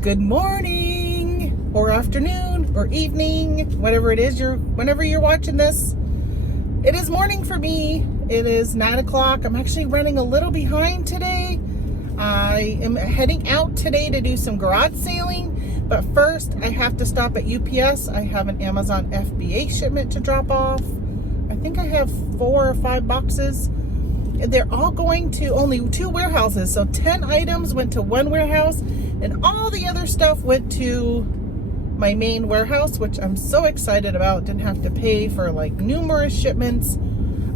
Good morning or afternoon or evening, whatever it is whenever you're watching this. It is morning for me. It is 9 o'clock. I'm actually running a little behind today. I am heading out today to do some garage sailing, but first I have to stop at UPS. I have an Amazon FBA shipment to drop off. I think I have 4 or 5 boxes. They're all going to only 2 warehouses, so 10 items went to one warehouse and all the other stuff went to my main warehouse, which I'm so excited about. Didn't have to pay for like numerous shipments,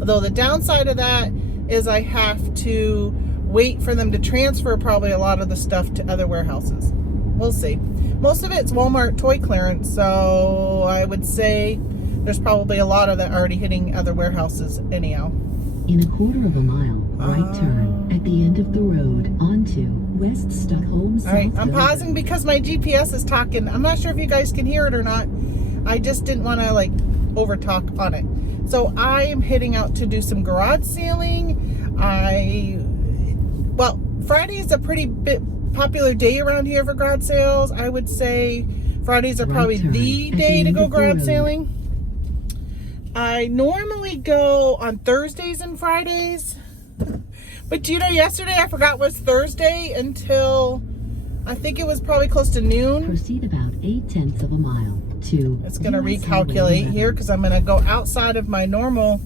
although the downside of that is I have to wait for them to transfer probably a lot of the stuff to other warehouses. We'll see. Most of it's Walmart toy clearance, so I would say there's probably a lot of that already hitting other warehouses anyhow. In a quarter of a mile, right turn at the end of the road onto West Stockholm. All right, I'm pausing because my GPS is talking. I'm not sure if you guys can hear it or not. I just didn't want to like over talk on it. So I am heading out to do some garage sailing. Well, Friday is a pretty popular day around here for garage sales. I would say Fridays are probably the day to go garage sailing. I normally go on Thursdays and Fridays, but you know, yesterday I forgot it was Thursday until I think it was probably close to noon. Proceed about 0.8 of a mile to. It's going to recalculate here because I'm going to go outside of my normal,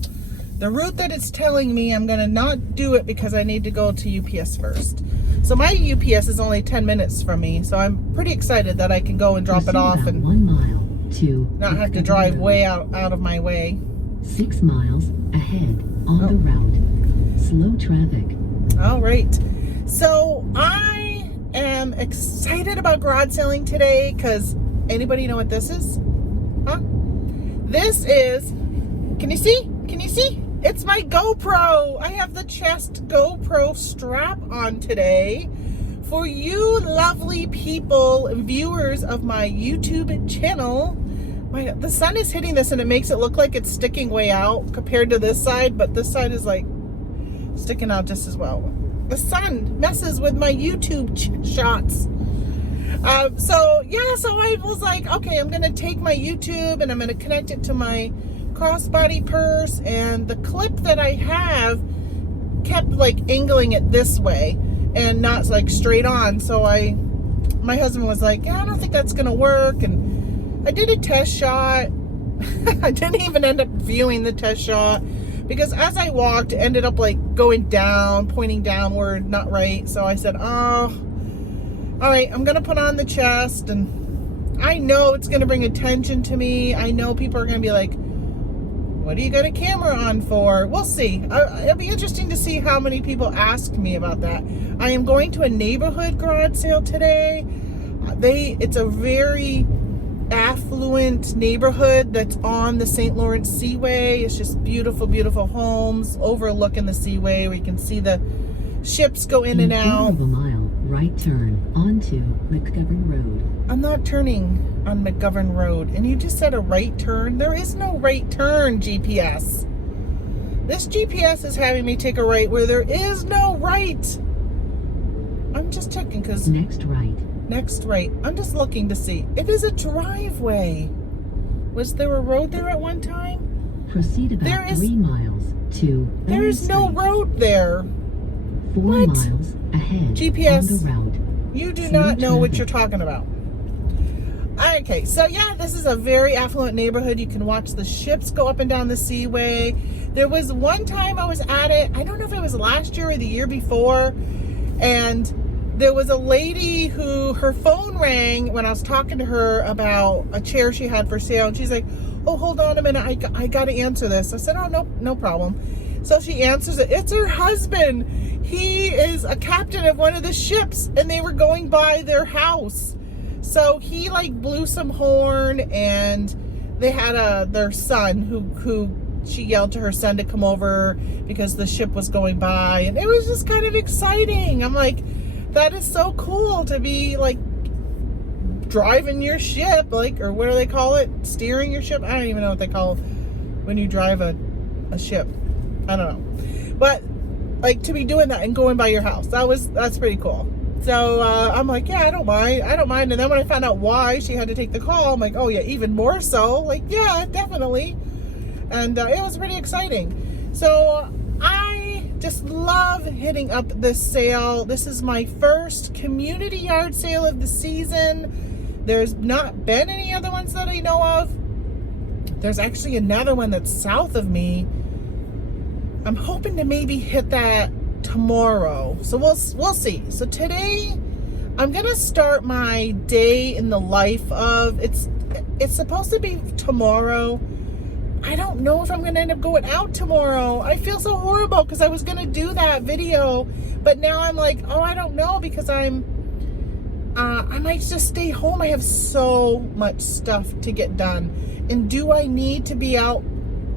the route that it's telling me. I'm going to not do it because I need to go to UPS first. So my UPS is only 10 minutes from me, so I'm pretty excited that I can go and drop it off and 1 mile to not have to drive way out of my way. 6 miles ahead on the route. Slow traffic. All right. So I am excited about garage sailing today because anybody know what this is? Huh? This is, can you see? Can you see? It's my GoPro. I have the chest GoPro strap on today. For you lovely people and viewers of my YouTube channel, the sun is hitting this and it makes it look like it's sticking way out compared to this side, but this side is like sticking out just as well. The sun messes with my YouTube shots. So I was like, okay, I'm gonna take my YouTube and I'm gonna connect it to my crossbody purse, and the clip that I have kept like angling it this way and not like straight on. So my husband was like, yeah, I don't think that's gonna work. And I did a test shot. I didn't even end up viewing the test shot because as I walked, it ended up like going down, pointing downward, not right. So I said, oh, all right, I'm gonna put on the chest, and I know it's gonna bring attention to me. I know people are gonna be like, what do you got a camera on for? We'll see. It'll be interesting to see how many people ask me about that. I am going to a neighborhood garage sale today. It's a very affluent neighborhood that's on the St. Lawrence Seaway. It's just beautiful, beautiful homes overlooking the seaway where you can see the ships go in and out. Of a mile, right turn onto McGovern Road. I'm not turning on McGovern Road, and you just said a right turn. There is no right turn, GPS. This GPS is having me take a right where there is no right. I'm just checking because next right. I'm just looking to see. It is a driveway. Was there a road there at one time? Proceed about 3 miles to. There is no road there. 4 miles ahead. GPS. On the route. You do not know what you're talking about. Okay, so yeah, this is a very affluent neighborhood. You can watch the ships go up and down the seaway. There was one time I was at it, I don't know if it was last year or the year before, and there was a lady who, her phone rang when I was talking to her about a chair she had for sale, and she's like, oh, hold on a minute, I got to answer this. I said, oh, no problem. So she answers it. It's her husband. He is a captain of one of the ships, and they were going by their house. So he like blew some horn, and they had their son who she yelled to her son to come over because the ship was going by, and it was just kind of exciting. I'm like, that is so cool to be like driving your ship, like, or what do they call it? Steering your ship? I don't even know what they call it when you drive a ship. I don't know. But like to be doing that and going by your house, that's pretty cool. So I'm like, yeah, I don't mind. And then when I found out why she had to take the call, I'm like, oh yeah, even more so. Like, yeah, definitely. And it was pretty exciting. So I just love hitting up this sale. This is my first community yard sale of the season. There's not been any other ones that I know of. There's actually another one that's south of me. I'm hoping to maybe hit that tomorrow. So we'll see. So today I'm gonna start my day in the life of, it's supposed to be tomorrow. I don't know if I'm gonna end up going out tomorrow. I feel so horrible because I was gonna do that video, but now I'm like, oh, I don't know, because I might just stay home. I have so much stuff to get done. And do I need to be out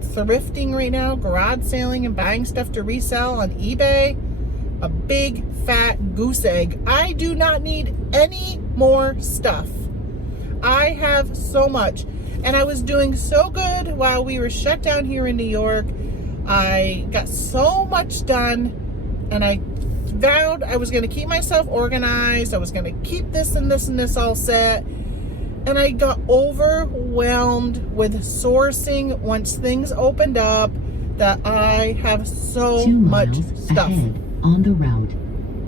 thrifting right now, garage selling and buying stuff to resell on eBay? A big fat goose egg. I do not need any more stuff. I have so much. And I was doing so good while we were shut down here in New York. I got so much done, and I vowed I was going to keep myself organized. I was going to keep this and this and this all set. And I got overwhelmed with sourcing once things opened up, that I have so 2 much miles stuff. ahead on the route.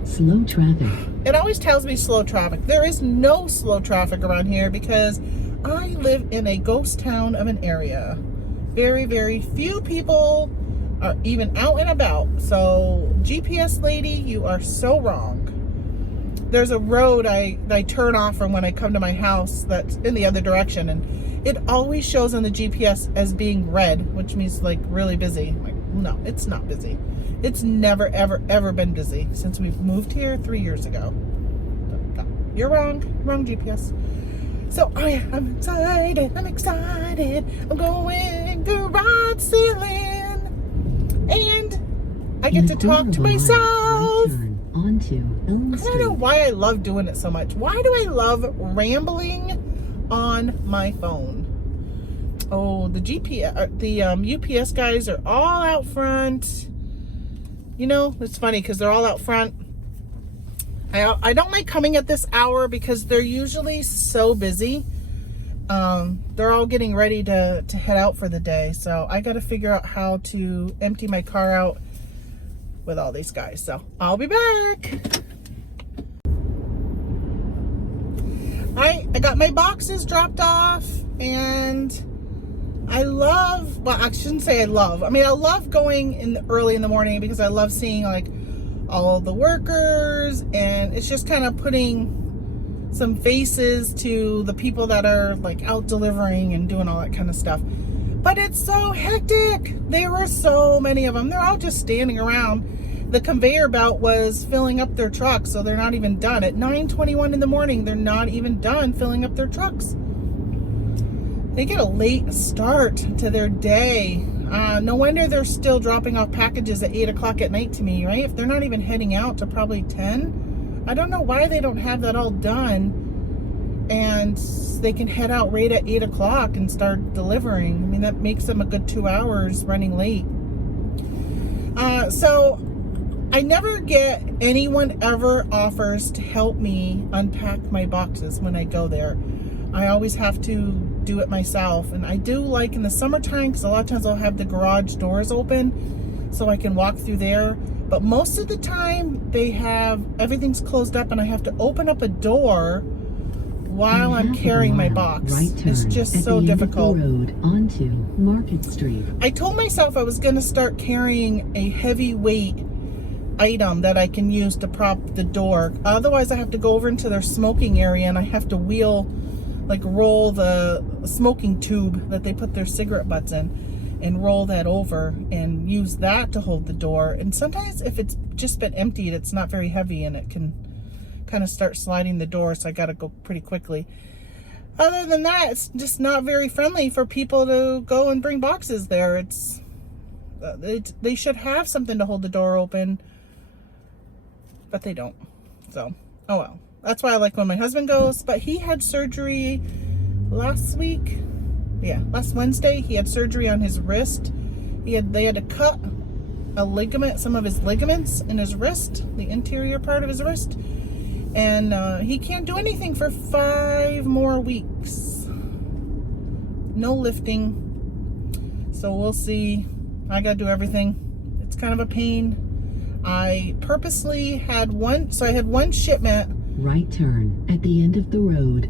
Slow traffic. It always tells me slow traffic. There is no slow traffic around here because I live in a ghost town of an area. Very, very few people are even out and about. So GPS lady, you are so wrong. There's a road I turn off from when I come to my house that's in the other direction, and it always shows on the GPS as being red, which means like really busy. I'm like, no, it's not busy. It's never, ever, ever been busy since we've moved here 3 years ago. No, you're wrong. Wrong GPS. So I'm excited. I'm going garage selling. And I get to talk to myself. Onto Elm I Street. don't know why I love doing it so much. Why do I love rambling on my phone? Oh, the UPS guys are all out front. You know, it's funny because they're all out front. I don't like coming at this hour because they're usually so busy. They're all getting ready to head out for the day. So I got to figure out how to empty my car out with all these guys. So I'll be back. All right, I got my boxes dropped off, and I love, well, I shouldn't say I love. I mean, I love going early in the morning because I love seeing like all the workers, and it's just kind of putting some faces to the people that are like out delivering and doing all that kind of stuff. But it's so hectic. There were so many of them. They're all just standing around. The conveyor belt was filling up their trucks, so they're not even done. At 9:21 in the morning, they're not even done filling up their trucks. They get a late start to their day. No wonder they're still dropping off packages at 8 o'clock at night to me, right? If they're not even heading out to probably 10. I don't know why they don't have that all done and they can head out right at 8 o'clock and start delivering. I mean, that makes them a good 2 hours running late. So I never get anyone ever offers to help me unpack my boxes when I go there. I always have to do it myself. And I do like in the summertime, because a lot of times I'll have the garage doors open so I can walk through there. But most of the time everything's closed up and I have to open up a door while I'm carrying my box. Right it's just so difficult. Road onto Market Street. I told myself I was going to start carrying a heavyweight item that I can use to prop the door. Otherwise I have to go over into their smoking area and I have to roll the smoking tube that they put their cigarette butts in and roll that over and use that to hold the door. And sometimes if it's just been emptied, it's not very heavy and it can kind of start sliding the door, so I got to go pretty quickly. Other than that, it's just not very friendly for people to go and bring boxes there. They should have something to hold the door open, but they don't. So, oh well. That's why I like when my husband goes, but he had surgery last week. Yeah, last Wednesday. He had surgery on his wrist. They had to cut a ligament, some of his ligaments in his wrist, the interior part of his wrist. And he can't do anything for 5 more weeks. No lifting. So we'll see. I gotta do everything. It's kind of a pain. I purposely had one, so I had one shipment. Right turn at the end of the road.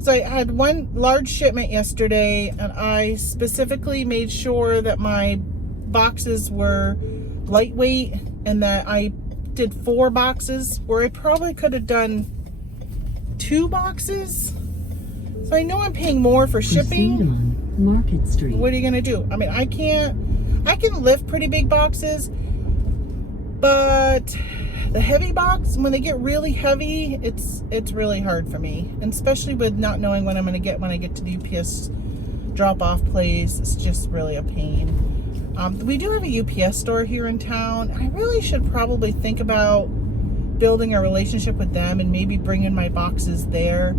So I had one large shipment yesterday, and I specifically made sure that my boxes were lightweight and that I did 4 boxes where I probably could have done 2 boxes. So I know I'm paying more for shipping. Proceed on Market Street. What are you gonna do? I mean, I can lift pretty big boxes, but the heavy box, when they get really heavy, it's really hard for me, and especially with not knowing what I'm gonna get when I get to the UPS drop-off place. It's just really a pain. We do have a UPS store here in town. I really should probably think about building a relationship with them and maybe bringing my boxes there.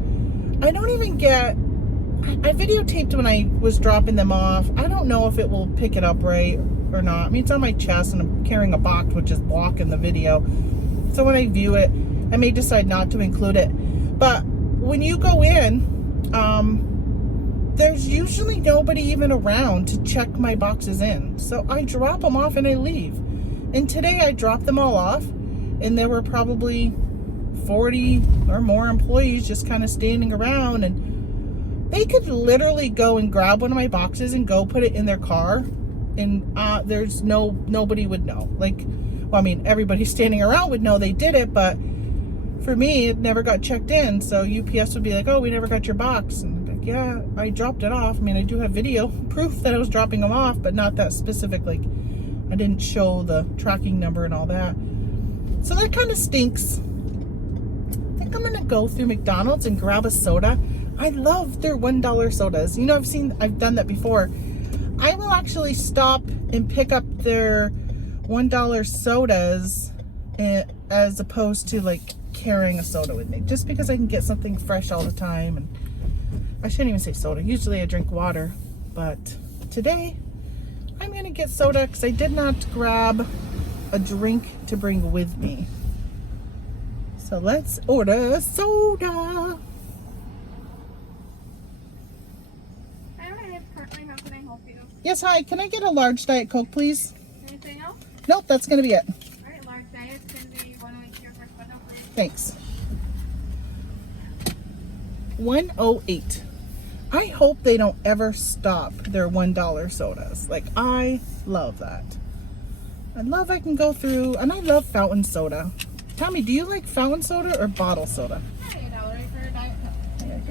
I don't even get, I videotaped when I was dropping them off. I don't know if it will pick it up right or not. I mean, it's on my chest and I'm carrying a box, which is blocking the video. So when I view it, I may decide not to include it. But when you go in, there's usually nobody even around to check my boxes in. So I drop them off and I leave. And today I dropped them all off, and there were probably 40 or more employees just kind of standing around, and they could literally go and grab one of my boxes and go put it in their car, and there's nobody would know. Like, well, I mean, everybody standing around would know they did it, but for me, it never got checked in. So UPS would be like, oh, we never got your box. And I'm like, yeah, I dropped it off. I mean, I do have video proof that I was dropping them off, but not that specific. Like, I didn't show the tracking number and all that. So that kind of stinks. I think I'm gonna go through McDonald's and grab a soda. I love their $1 sodas. You know, I've done that before. I will actually stop and pick up their $1 sodas as opposed to like carrying a soda with me, just because I can get something fresh all the time. And I shouldn't even say soda. Usually I drink water, but today I'm gonna get soda because I did not grab a drink to bring with me. So let's order a soda. Hi, currently, how can I help you? Yes, hi. Can I get a large Diet Coke, please? Anything else? Nope, that's gonna be it. Alright, large diet's gonna be 108 your first bundle, please. Thanks. 108. I hope they don't ever stop their $1 sodas. Like, I love that. I can go through, and I love fountain soda. Tell me, do you like fountain soda or bottle soda? $8 for a diet coke. There you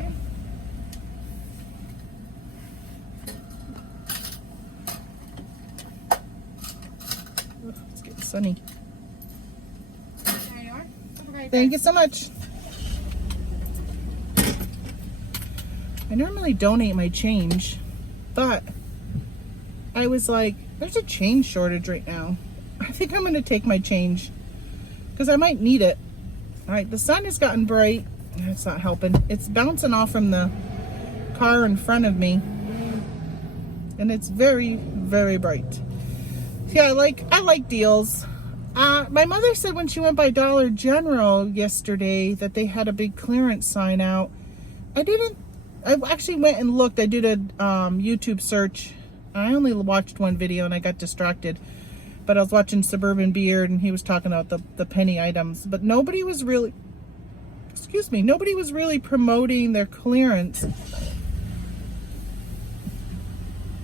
go. It's getting sunny. There you are. Okay, Thank you so much. I normally donate my change, but I was like, there's a change shortage right now. I think I'm going to take my change because I might need it. All right, the sun has gotten bright. It's not helping. It's bouncing off from the car in front of me, and it's very, very bright. Yeah, I like deals. My mother said when she went by Dollar General yesterday that they had a big clearance sign out. I actually went and looked. I did a YouTube search. I only watched one video and I got distracted. But I was watching Suburban Beard and he was talking about the penny items. But nobody was really, nobody was really promoting their clearance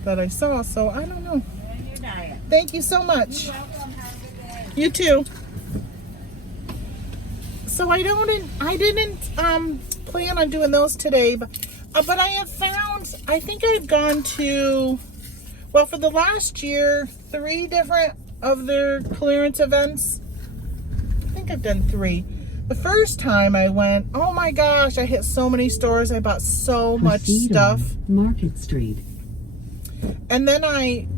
that I saw. So I don't know. Thank you so much. You're welcome. Have a good day. You too. So I didn't plan on doing those today, but I have found, I think I've gone to, well, for the last year, 3 different of their clearance events. I think I've done 3. The first time I went, oh my gosh, I hit so many stores. I bought so much stuff. Market Street. And then I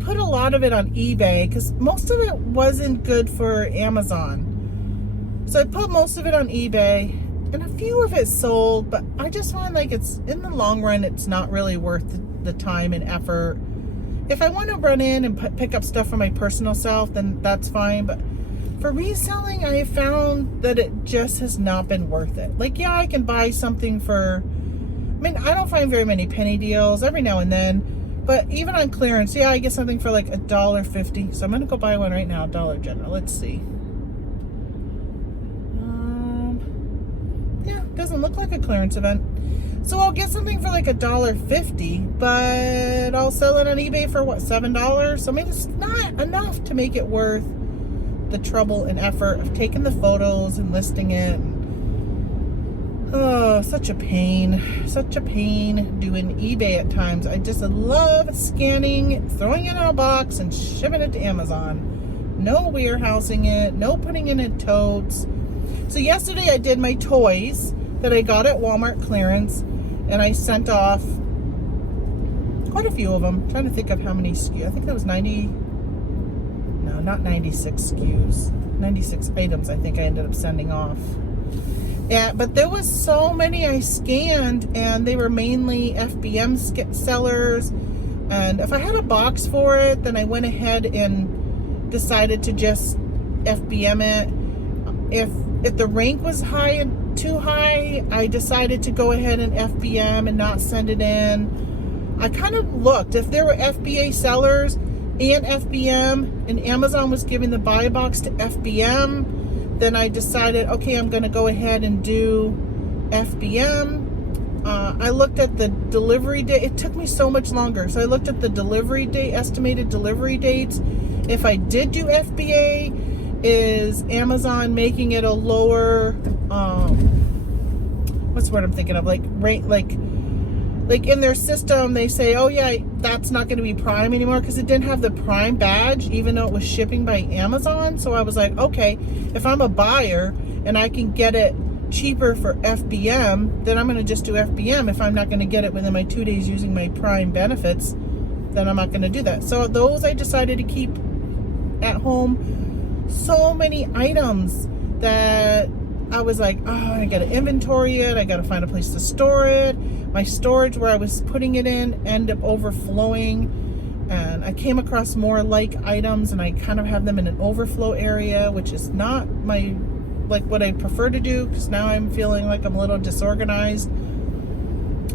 put a lot of it on eBay because most of it wasn't good for Amazon. So I put most of it on eBay and a few of it sold, but I just find like it's, in the long run, it's not really worth the time and effort. If I want to run in and pick up stuff for my personal self, then that's fine. But For reselling, I have found that it just has not been worth it. Like, yeah, I can buy something for, I mean, I don't find very many penny deals every now and then, but even on clearance, yeah, I get something for like $1.50. So I'm gonna go buy one right now, Dollar General. Let's see. Yeah, doesn't look like a clearance event. So I'll get something for like $1.50, but I'll sell it on eBay for what, $7? So I mean, it's not enough to make it worth the trouble and effort of taking the photos and listing it. Oh, such a pain doing eBay at times. I just love scanning, throwing it in a box and shipping it to Amazon. No warehousing it, no putting it in totes. So yesterday I did my toys that I got at Walmart clearance, and I sent off quite a few of them. I'm trying to think of how many SKUs. I think that was 90, no, not 96 SKUs. 96 items I think I ended up sending off. Yeah, but there was so many I scanned, and they were mainly FBM sellers. And if I had a box for it, then I went ahead and decided to just FBM it. If the rank was too high, I decided to go ahead and FBM and not send it in. I kind of looked. If there were FBA sellers and FBM, and Amazon was giving the buy box to FBM, then I decided, okay, I'm going to go ahead and do FBM. I looked at the delivery date. It took me so much longer. So I looked at the delivery date, estimated delivery dates. If I did do FBA, is Amazon making it a lower, what's the word I'm thinking of? Like in their system, they say, oh yeah, that's not going to be Prime anymore because it didn't have the Prime badge, even though it was shipping by Amazon. So I was like, okay, if I'm a buyer and I can get it cheaper for FBM, then I'm going to just do FBM. If I'm not going to get it within my 2 days using my Prime benefits, then I'm not going to do that. So those I decided to keep at home. So many items that I was like, oh, I got to inventory it. I got to find a place to store it. My storage where I was putting it in ended up overflowing, and I came across more like items, and I kind of have them in an overflow area, which is not like what I prefer to do, because now I'm feeling like I'm a little disorganized.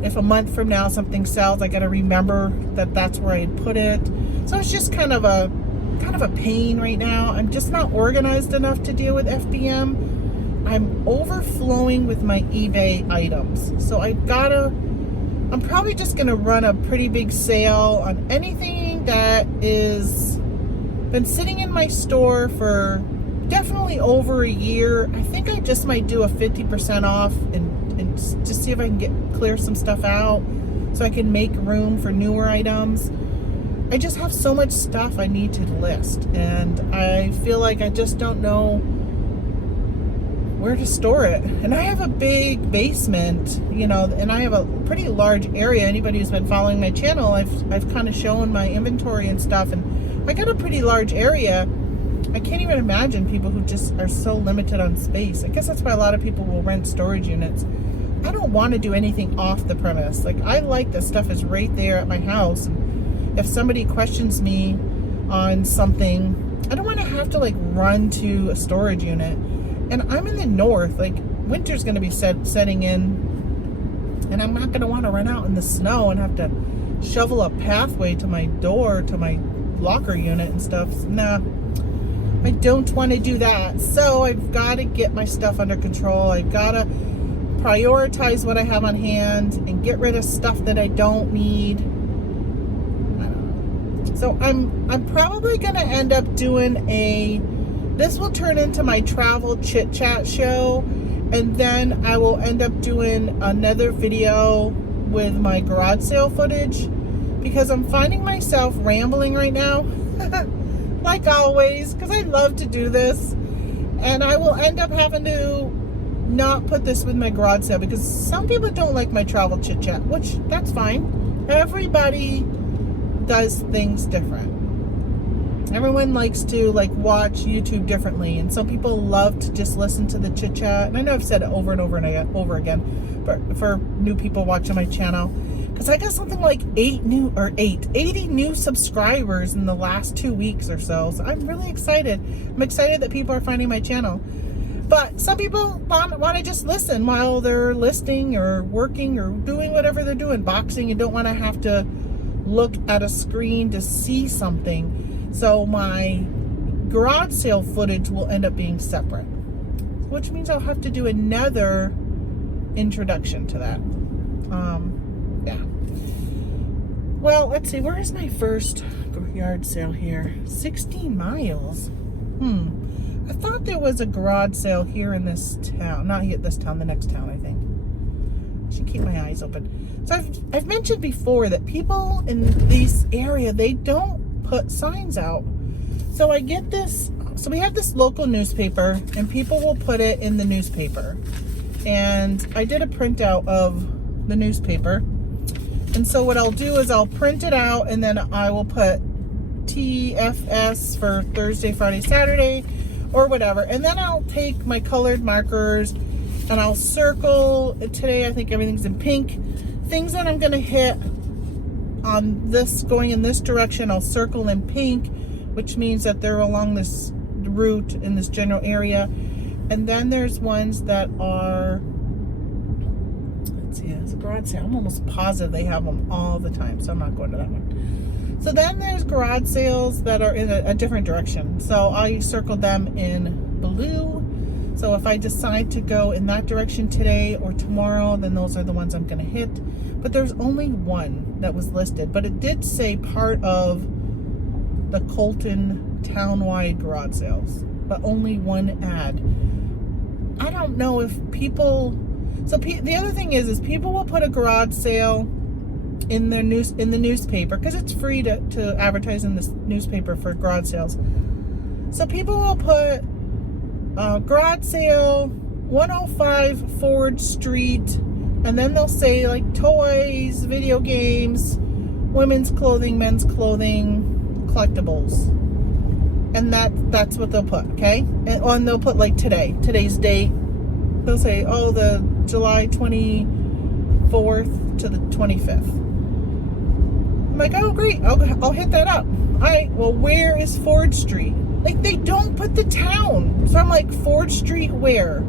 If a month from now something sells, I got to remember that that's where I had put it. So it's just kind of a pain right now. I'm just not organized enough to deal with FBM. I'm overflowing with my eBay items. So I'm probably just going to run a pretty big sale on anything that is been sitting in my store for definitely over a year. I think I just might do a 50% off and just see if I can clear some stuff out so I can make room for newer items. I just have so much stuff I need to list, and I feel like I just don't know where to store it. And I have a big basement, and I have a pretty large area. Anybody who's been following my channel, I've kind of shown my inventory and stuff, and I got a pretty large area. I can't even imagine people who just are so limited on space. I guess that's why a lot of people will rent storage units. I don't want to do anything off the premise. Like, I like that stuff is right there at my house. And if somebody questions me on something, I don't want to have to run to a storage unit. And I'm in the north, winter's going to be setting in, and I'm not going to want to run out in the snow and have to shovel a pathway to my door, to my locker unit and stuff. Nah, I don't want to do that. So I've got to get my stuff under control. I've got to prioritize what I have on hand and get rid of stuff that I don't need. I don't know. So I'm probably going to end up doing this will turn into my travel chit chat show, and then I will end up doing another video with my garage sale footage, because I'm finding myself rambling right now, like always, because I love to do this, and I will end up having to not put this with my garage sale, because some people don't like my travel chit chat, which that's fine. Everybody does things different. Everyone likes to watch YouTube differently, and some people love to just listen to the chit chat. And I know I've said it over and over and over again, but for new people watching my channel, because I got something like 80 new subscribers in the last 2 weeks or so. So I'm really excited. I'm excited that people are finding my channel. But some people want to just listen while they're listing or working or doing whatever they're doing, boxing, and don't want to have to look at a screen to see something. So my garage sale footage will end up being separate, which means I'll have to do another introduction to that. Yeah. Well, let's see. Where is my first yard sale here? 16 miles. I thought there was a garage sale here in this town. Not here, this town, the next town, I think. I should keep my eyes open. So I've mentioned before that people in this area, they don't put signs out. So I get this, so we have this local newspaper and people will put it in the newspaper. And I did a printout of the newspaper. And so what I'll do is I'll print it out and then I will put TFS for Thursday, Friday, Saturday, or whatever. And then I'll take my colored markers and I'll circle. Today I think everything's in pink. Things that I'm going to hit on this, going in this direction, I'll circle in pink, which means that they're along this route in this general area. And then there's ones that are, let's see, it's a garage sale. I'm almost positive they have them all the time, so I'm not going to that one. So then there's garage sales that are in a different direction. So I circled them in blue. So if I decide to go in that direction today or tomorrow, then those are the ones I'm going to hit. But there's only one that was listed. But it did say part of the Colton townwide garage sales. But only one ad. I don't know if people... So the other thing is people will put a garage sale in the newspaper because it's free to advertise in this newspaper for garage sales. So people will put garage sale 105 Ford Street, and then they'll say like toys, video games, women's clothing, men's clothing, collectibles, and that's what they'll put. Okay, and they'll put like today's date. They'll say, oh, the July 24th to the 25th. I'm like, oh great, I'll hit that up. All right, well, where is Ford Street? Like, they don't put the town. So I'm like, Ford Street where?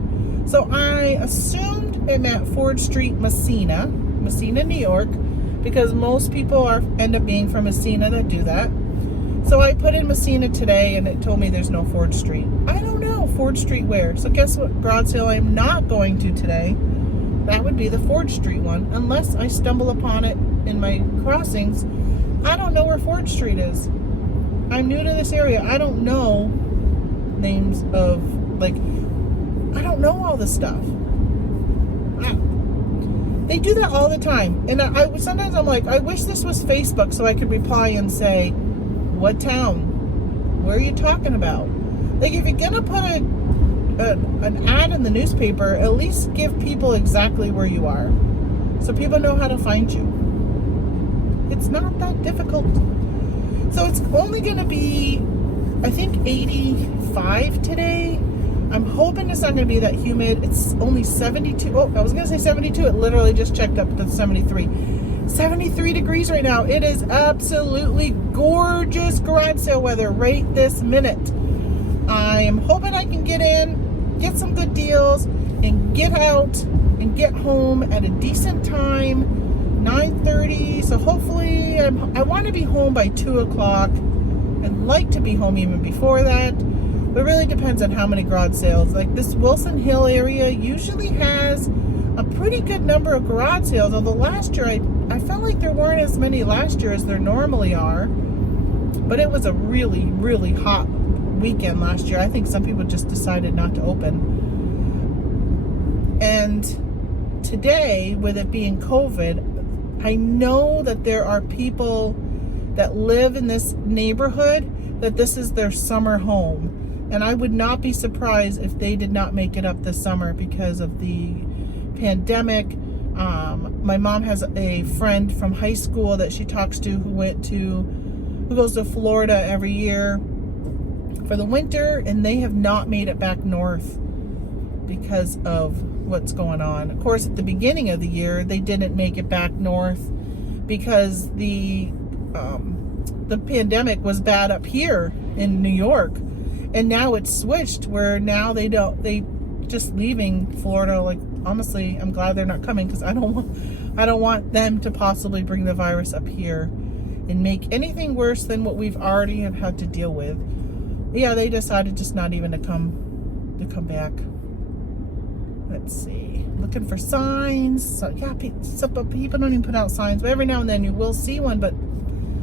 So I assumed it meant Ford Street, Messina, New York, because most people end up being from Messina that do that. So I put in Messina today and it told me there's no Ford Street. I don't know, Ford Street where? So guess what garage sale I'm not going to today? That would be the Ford Street one, unless I stumble upon it in my crossings. I don't know where Ford Street is. I'm new to this area. I don't know names of, like, I don't know all this stuff. They do that all the time. And I sometimes I'm like, I wish this was Facebook so I could reply and say, what town? Where are you talking about? Like, if you're gonna put an ad in the newspaper, at least give people exactly where you are, so people know how to find you. It's not that difficult. So it's only gonna be, I think, 85 today. I'm hoping it's not gonna be that humid. It's only 72. Oh, I was gonna say 72. It literally just checked up to 73. 73 degrees right now. It is absolutely gorgeous garage sale weather right this minute. I am hoping I can get in, get some good deals, and get out and get home at a decent time, 9:30. So hopefully I want to be home by 2 o'clock. I'd like to be home even before that. But it really depends on how many garage sales. Like, this Wilson Hill area usually has a pretty good number of garage sales. Although last year I felt like there weren't as many last year as there normally are. But it was a really, really hot weekend last year. I think some people just decided not to open. And today, with it being COVID, I know that there are people that live in this neighborhood that this is their summer home. And I would not be surprised if they did not make it up this summer because of the pandemic. My mom has a friend from high school that she talks to who goes to Florida every year for the winter, and they have not made it back north because of what's going on. Of course, at the beginning of the year, they didn't make it back north because the pandemic was bad up here in New York, and now it's switched where now they just leaving Florida. Like, honestly, I'm glad they're not coming, because I don't want them to possibly bring the virus up here and make anything worse than what we've already have had to deal with. Yeah, they decided just not even to come back. Let's see, looking for signs. So yeah, people don't even put out signs, but every now and then you will see one, but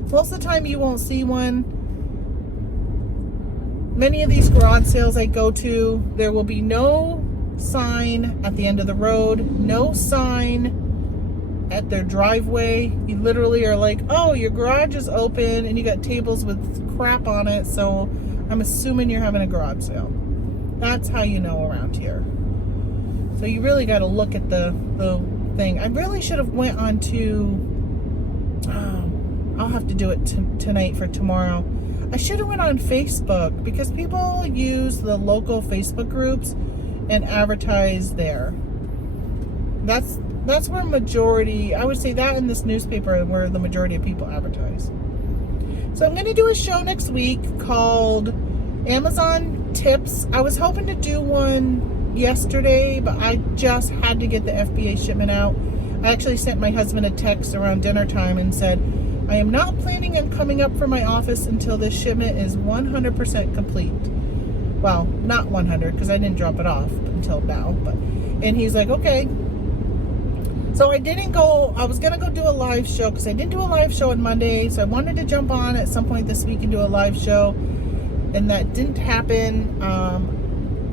most of the time you won't see one. Many of these garage sales I go to, there will be no sign at the end of the road, no sign at their driveway. You literally are like, oh, your garage is open and you got tables with crap on it, so I'm assuming you're having a garage sale. That's how you know around here. So you really got to look at the thing. I really should have went on to, I'll have to do it tonight for tomorrow. I should have went on Facebook, because people use the local Facebook groups and advertise there. That's where majority, I would say that in this newspaper where the majority of people advertise. So I'm going to do a show next week called Amazon Tips. I was hoping to do one yesterday, but I just had to get the FBA shipment out. I actually sent my husband a text around dinner time and said, I am not planning on coming up from my office until this shipment is 100% complete. Well, not 100, because I didn't drop it off until now, and he's like, okay. So I didn't go. I was gonna go do a live show, because I didn't do a live show on Monday, so I wanted to jump on at some point this week and do a live show, and that didn't happen.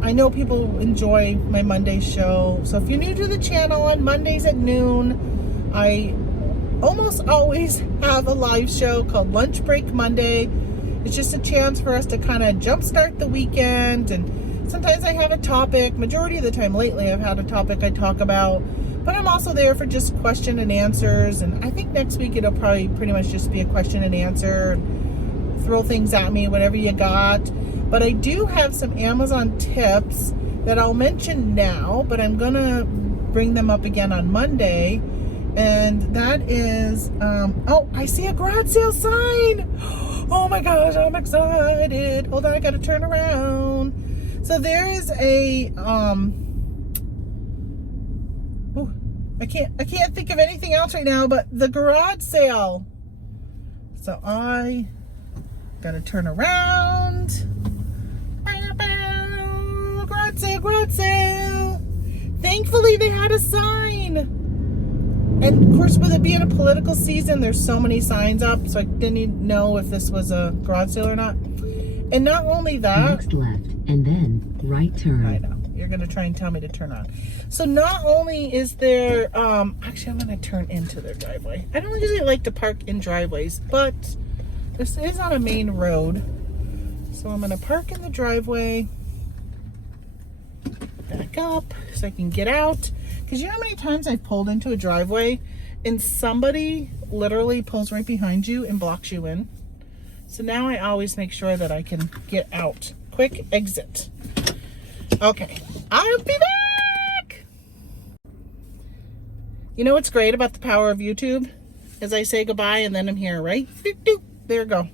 I know people enjoy my Monday show, so if you're new to the channel, on Mondays at noon, I almost always have a live show called Lunch Break Monday. It's just a chance for us to kind of jumpstart the weekend, and sometimes I have a topic. Majority of the time lately I've had a topic I talk about, but I'm also there for just question and answers, and I think next week it'll probably pretty much just be a question and answer, and throw things at me, whatever you got. But I do have some Amazon tips that I'll mention now, but I'm gonna bring them up again on Monday. And that is, oh, I see a garage sale sign. Oh my gosh, I'm excited. Hold on, I gotta turn around. So there is a, I can't think of anything else right now, but the garage sale. So I gotta turn around. Garage sale. Thankfully they had a sign. And of course, with it being a political season, there's so many signs up, so I didn't even know if this was a garage sale or not. And not only that, next left and then right turn. I know you're gonna try and tell me to turn on. So not only is there, actually I'm gonna turn into their driveway. I don't usually like to park in driveways, but this is on a main road, so I'm gonna park in the driveway. Back up so I can get out. Because you know how many times I've pulled into a driveway and somebody literally pulls right behind you and blocks you in? So now I always make sure that I can get out. Quick exit. Okay, I'll be back. You know what's great about the power of YouTube? As I say goodbye and then I'm here, right? Doop, doop. There we go.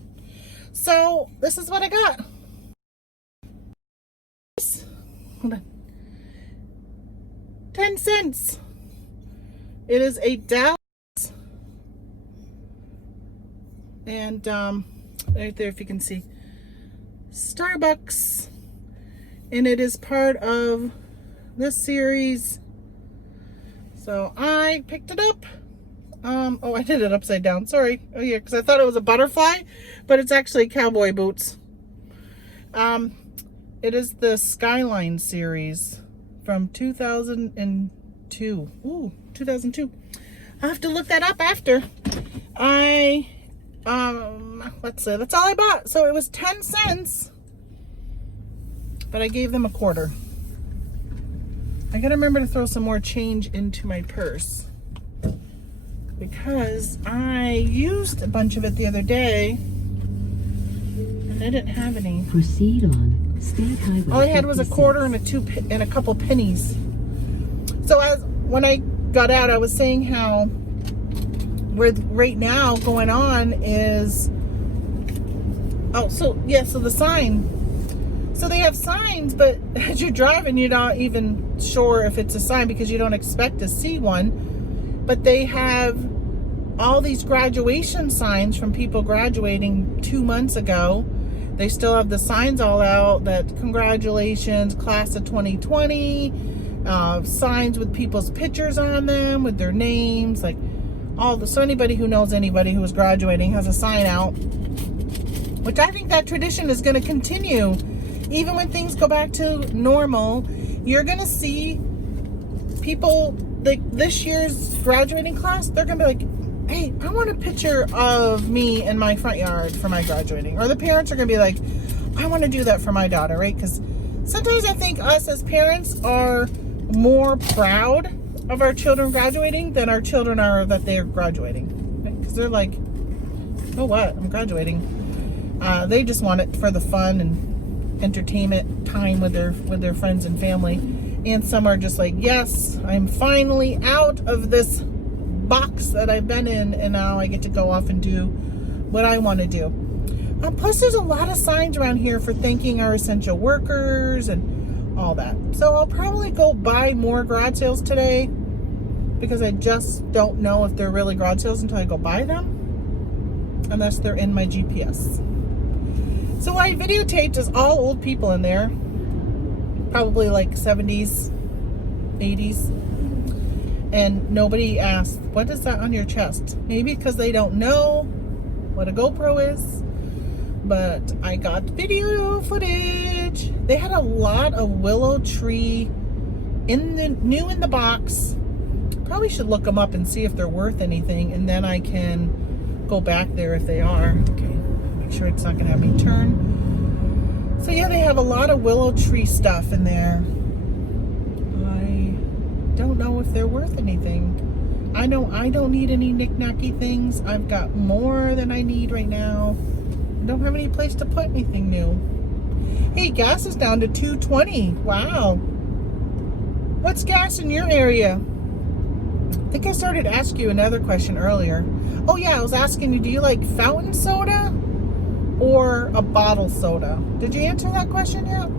So this is what I got. Hold on. 10 cents. It is a Dallas, and right there if you can see, Starbucks, and it is part of this series. So I picked it up. Oh, I did it upside down, sorry. Oh yeah, because I thought it was a butterfly, but it's actually cowboy boots. It is the Skyline series from 2002. Ooh, 2002. I have to look that up after. Let's see, that's all I bought. So it was 10 cents, but I gave them a quarter. I gotta remember to throw some more change into my purse, because I used a bunch of it the other day and I didn't have any. Proceed on State Highway. All I had was a 56. quarter and a couple pennies. So when I got out, I was saying how right now going on is, so the sign. So they have signs, but as you're driving, you're not even sure if it's a sign because you don't expect to see one. But they have all these graduation signs from people graduating 2 months ago. They still have the signs all out that congratulations, class of 2020, signs with people's pictures on them, with their names, like so anybody who knows anybody who was graduating has a sign out, which I think that tradition is going to continue. Even when things go back to normal, you're going to see people, like this year's graduating class, they're going to be like, hey, I want a picture of me in my front yard for my graduating. Or the parents are going to be like, I want to do that for my daughter, right? Because sometimes I think us as parents are more proud of our children graduating than our children are that they're graduating. Because they're like, oh, what? I'm graduating. They just want it for the fun and entertainment time with their friends and family. And some are just like, yes, I'm finally out of this box that I've been in, and now I get to go off and do what I want to do. Plus there's a lot of signs around here for thanking our essential workers and all that. So I'll probably go buy more garage sales today because I just don't know if they're really garage sales until I go buy them, unless they're in my GPS. So what I videotaped is all old people in there, probably like 70s, 80s, and nobody asked, what is that on your chest? Maybe because they don't know what a GoPro is, but I got video footage. They had a lot of willow tree new in the box. Probably should look them up and see if they're worth anything, and then I can go back there if they are. Okay. Sure it's not gonna have me turn. So yeah, they have a lot of willow tree stuff in there. I don't know if they're worth anything. I know I don't need any knick-knacky things. I've got more than I need right now. I don't have any place to put anything new. Hey, gas is down to $2.20. Wow. What's gas in your area? I think I started to ask you another question earlier. Oh yeah, I was asking you, do you like fountain soda or a bottle soda? Did you answer that question yet?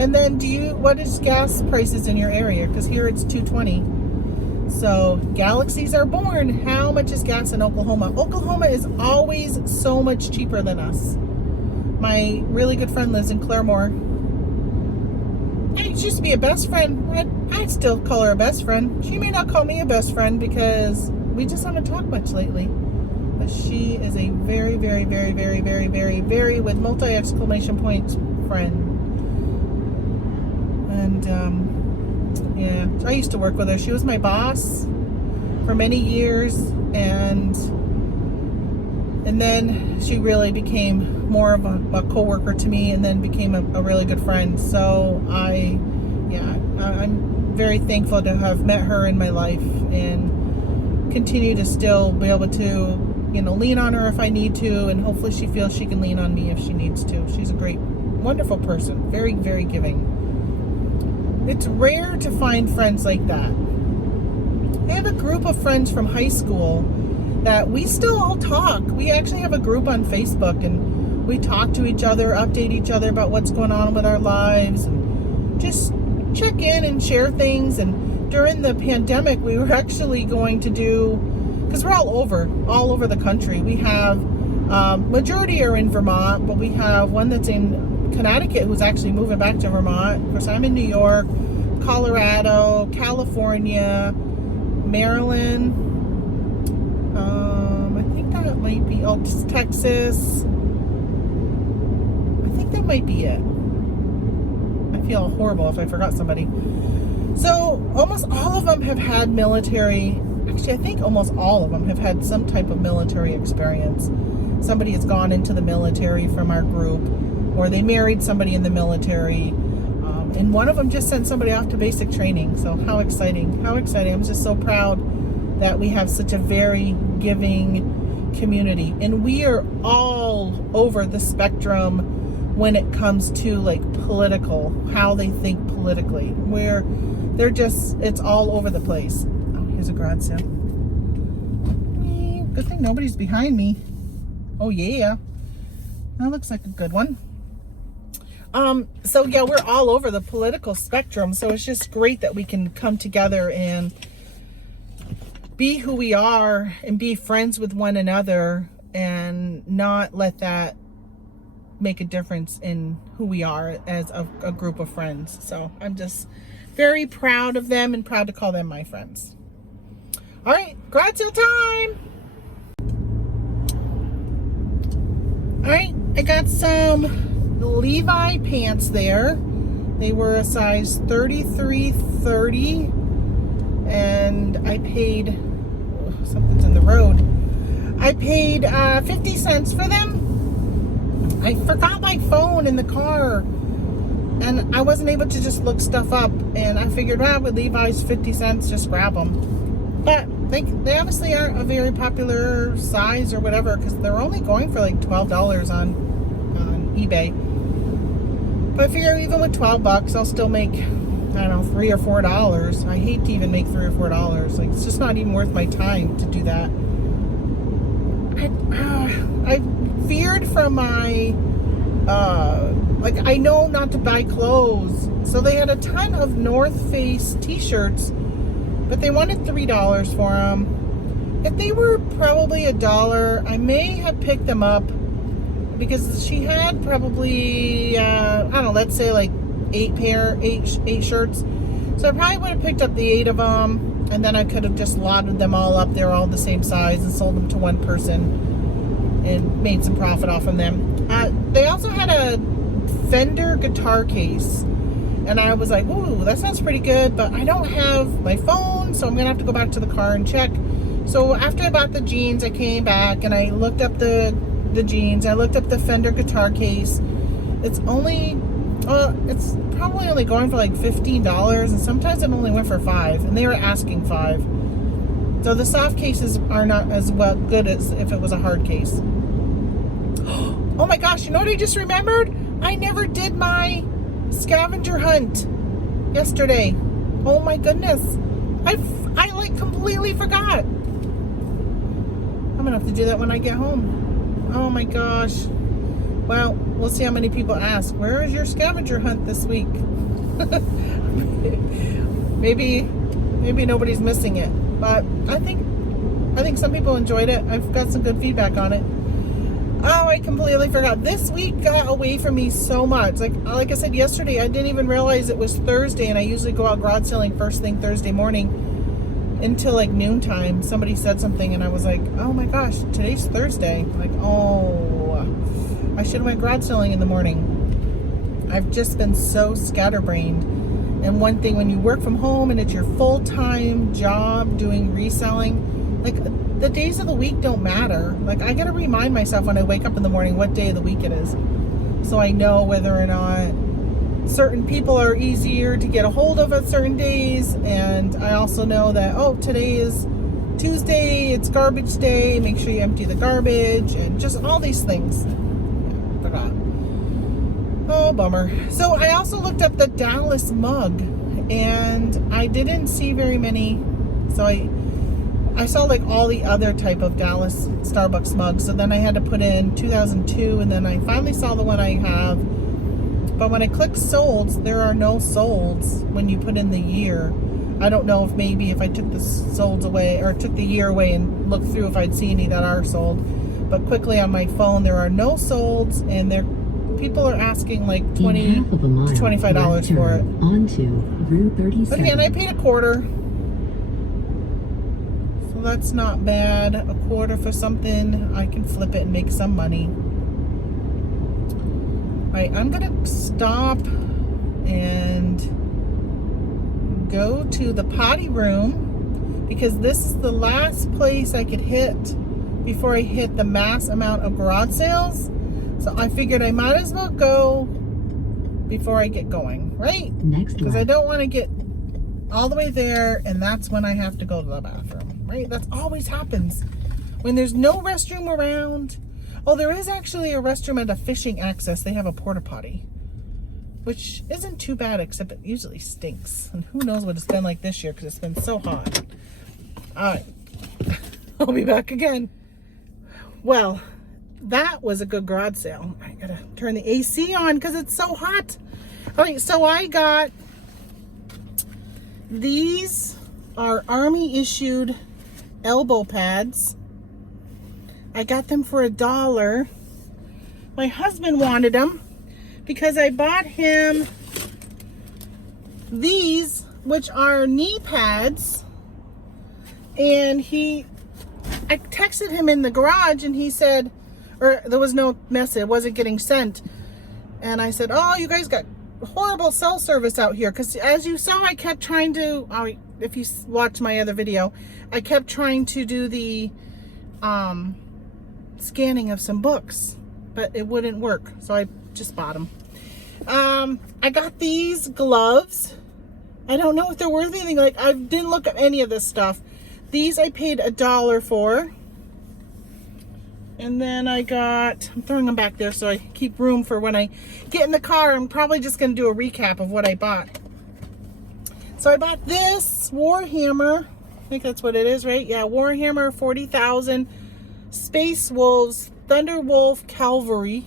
And then what is gas prices in your area? Because here it's $2.20. So galaxies are born. How much is gas in Oklahoma? Oklahoma is always so much cheaper than us. My really good friend lives in Claremore. I used to be a best friend. I'd still call her a best friend. She may not call me a best friend because we just haven't talked much lately. But she is a very, very, very, very, very, very, very, with multi-exclamation points, friend. And, yeah, I used to work with her. She was my boss for many years, and then she really became more of a co-worker to me, and then became a really good friend. So I'm very thankful to have met her in my life and continue to still be able to, lean on her if I need to, and hopefully she feels she can lean on me if she needs to. She's a great, wonderful person. Very, very giving. It's rare to find friends like that. I have a group of friends from high school that we still all talk. We actually have a group on Facebook, and we talk to each other, update each other about what's going on with our lives, and just check in and share things. And during the pandemic, we were actually going to do, because we're all over the country. We have, majority are in Vermont, but we have one that's in Connecticut who's actually moving back to Vermont. Of course, I'm in New York, Colorado, California, Maryland. I think that might be, Texas. I think that might be it. I feel horrible if I forgot somebody. So almost all of them have had military. Actually, I think almost all of them have had some type of military experience. Somebody has gone into the military from our group, or they married somebody in the military. And one of them just sent somebody off to basic training. So how exciting. How exciting. I'm just so proud that we have such a very giving community. And we are all over the spectrum when it comes to like political, how they think politically. Where they're just, it's all over the place. Oh, here's a garage sale. Good thing nobody's behind me. Oh yeah, that looks like a good one. So yeah, we're all over the political spectrum, so it's just great that we can come together and be who we are and be friends with one another and not let that make a difference in who we are as a group of friends. So I'm just very proud of them and proud to call them my friends. All right, garage sale time. All right, I got some Levi pants there. They were a size 33-30, and I paid, something's in the road. I paid 50 cents for them. I forgot my phone in the car, and I wasn't able to just look stuff up, and I figured, well, with Levi's 50 cents, just grab them. But they obviously aren't a very popular size or whatever, because they're only going for like $12 on eBay. But I figure even with 12 bucks, I'll still make, I don't know, $3 or $4. I hate to even make $3 or $4. Like, it's just not even worth my time to do that. I feared from my, like, I know not to buy clothes. So they had a ton of North Face t-shirts, but they wanted $3 for them. If they were probably $1, I may have picked them up, because she had probably, I don't know, let's say like 8 shirts. So I probably would have picked up the 8 of them, and then I could have just lotted them all up. They're all the same size, and sold them to one person and made some profit off of them. They also had a Fender guitar case, and I was like, ooh, that sounds pretty good, but I don't have my phone, so I'm gonna have to go back to the car and check. So after I bought the jeans, I came back and I looked up the jeans. I looked up the Fender guitar case. It's only, it's probably only going for like $15, and sometimes it only went for $5, and they were asking $5. So the soft cases are not as well good as if it was a hard case. Oh my gosh, you know what I just remembered? I never did my scavenger hunt yesterday. Oh my goodness. I like completely forgot. I'm gonna have to do that when I get home. Oh my gosh. Well, we'll see how many people ask, where is your scavenger hunt this week? maybe nobody's missing it, but I think some people enjoyed it. I've got some good feedback on it. Oh, I completely forgot. This week got away from me so much. Like I said yesterday, I didn't even realize it was Thursday, and I usually go out garage selling first thing Thursday morning until like noontime. Somebody said something, and I was like, oh my gosh, today's Thursday. Like, oh, I should have went garage selling in the morning. I've just been so scatterbrained. And one thing, when you work from home and it's your full-time job doing reselling, like, the days of the week don't matter. Like, I gotta remind myself when I wake up in the morning what day of the week it is, so I know whether or not certain people are easier to get a hold of at certain days. And I also know that, oh, today is Tuesday, it's garbage day, make sure you empty the garbage, and just all these things. Forgot. Oh, bummer. So I also looked up the Dallas mug, and I didn't see very many. So I saw like all the other type of Dallas Starbucks mugs. So then I had to put in 2002, and then I finally saw the one I have. But when I click solds, there are no solds when you put in the year. I don't know if maybe if I took the solds away, or took the year away and looked through if I'd see any that are sold. But quickly on my phone, there are no solds, and people are asking like $20 to $25 for it. Onto Route 37. But again, I paid $0.25. So that's not bad. $0.25 for something. I can flip it and make some money. Right, I'm gonna stop and go to the potty room, because this is the last place I could hit before I hit the mass amount of garage sales. So I figured I might as well go before I get going, right? Because I don't want to get all the way there, and that's when I have to go to the bathroom, right? That always happens when there's no restroom around. Oh, there is actually a restroom at a fishing access. They have a porta potty, which isn't too bad, except it usually stinks. And who knows what it's been like this year, because it's been so hot. All right. I'll be back again. Well, that was a good garage sale. I gotta turn the AC on because it's so hot. All right, so I got these are Army issued elbow pads. I got them for $1. My husband wanted them because I bought him these, which are knee pads, and I texted him in the garage and he said, or there was no message, it wasn't getting sent. And I said, oh, you guys got horrible cell service out here. Because as you saw, I kept trying to, if you watch my other video, I kept trying to do the scanning of some books, but it wouldn't work. So I just bought them. I got these gloves. I don't know if they're worth anything. Like, I didn't look at any of this stuff. These I paid $1 for. And then I got, I'm throwing them back there so I keep room for when I get in the car. I'm probably just going to do a recap of what I bought. So I bought this Warhammer. I think that's what it is, right? Yeah, Warhammer 40,000 Space Wolves Thunderwolf Cavalry.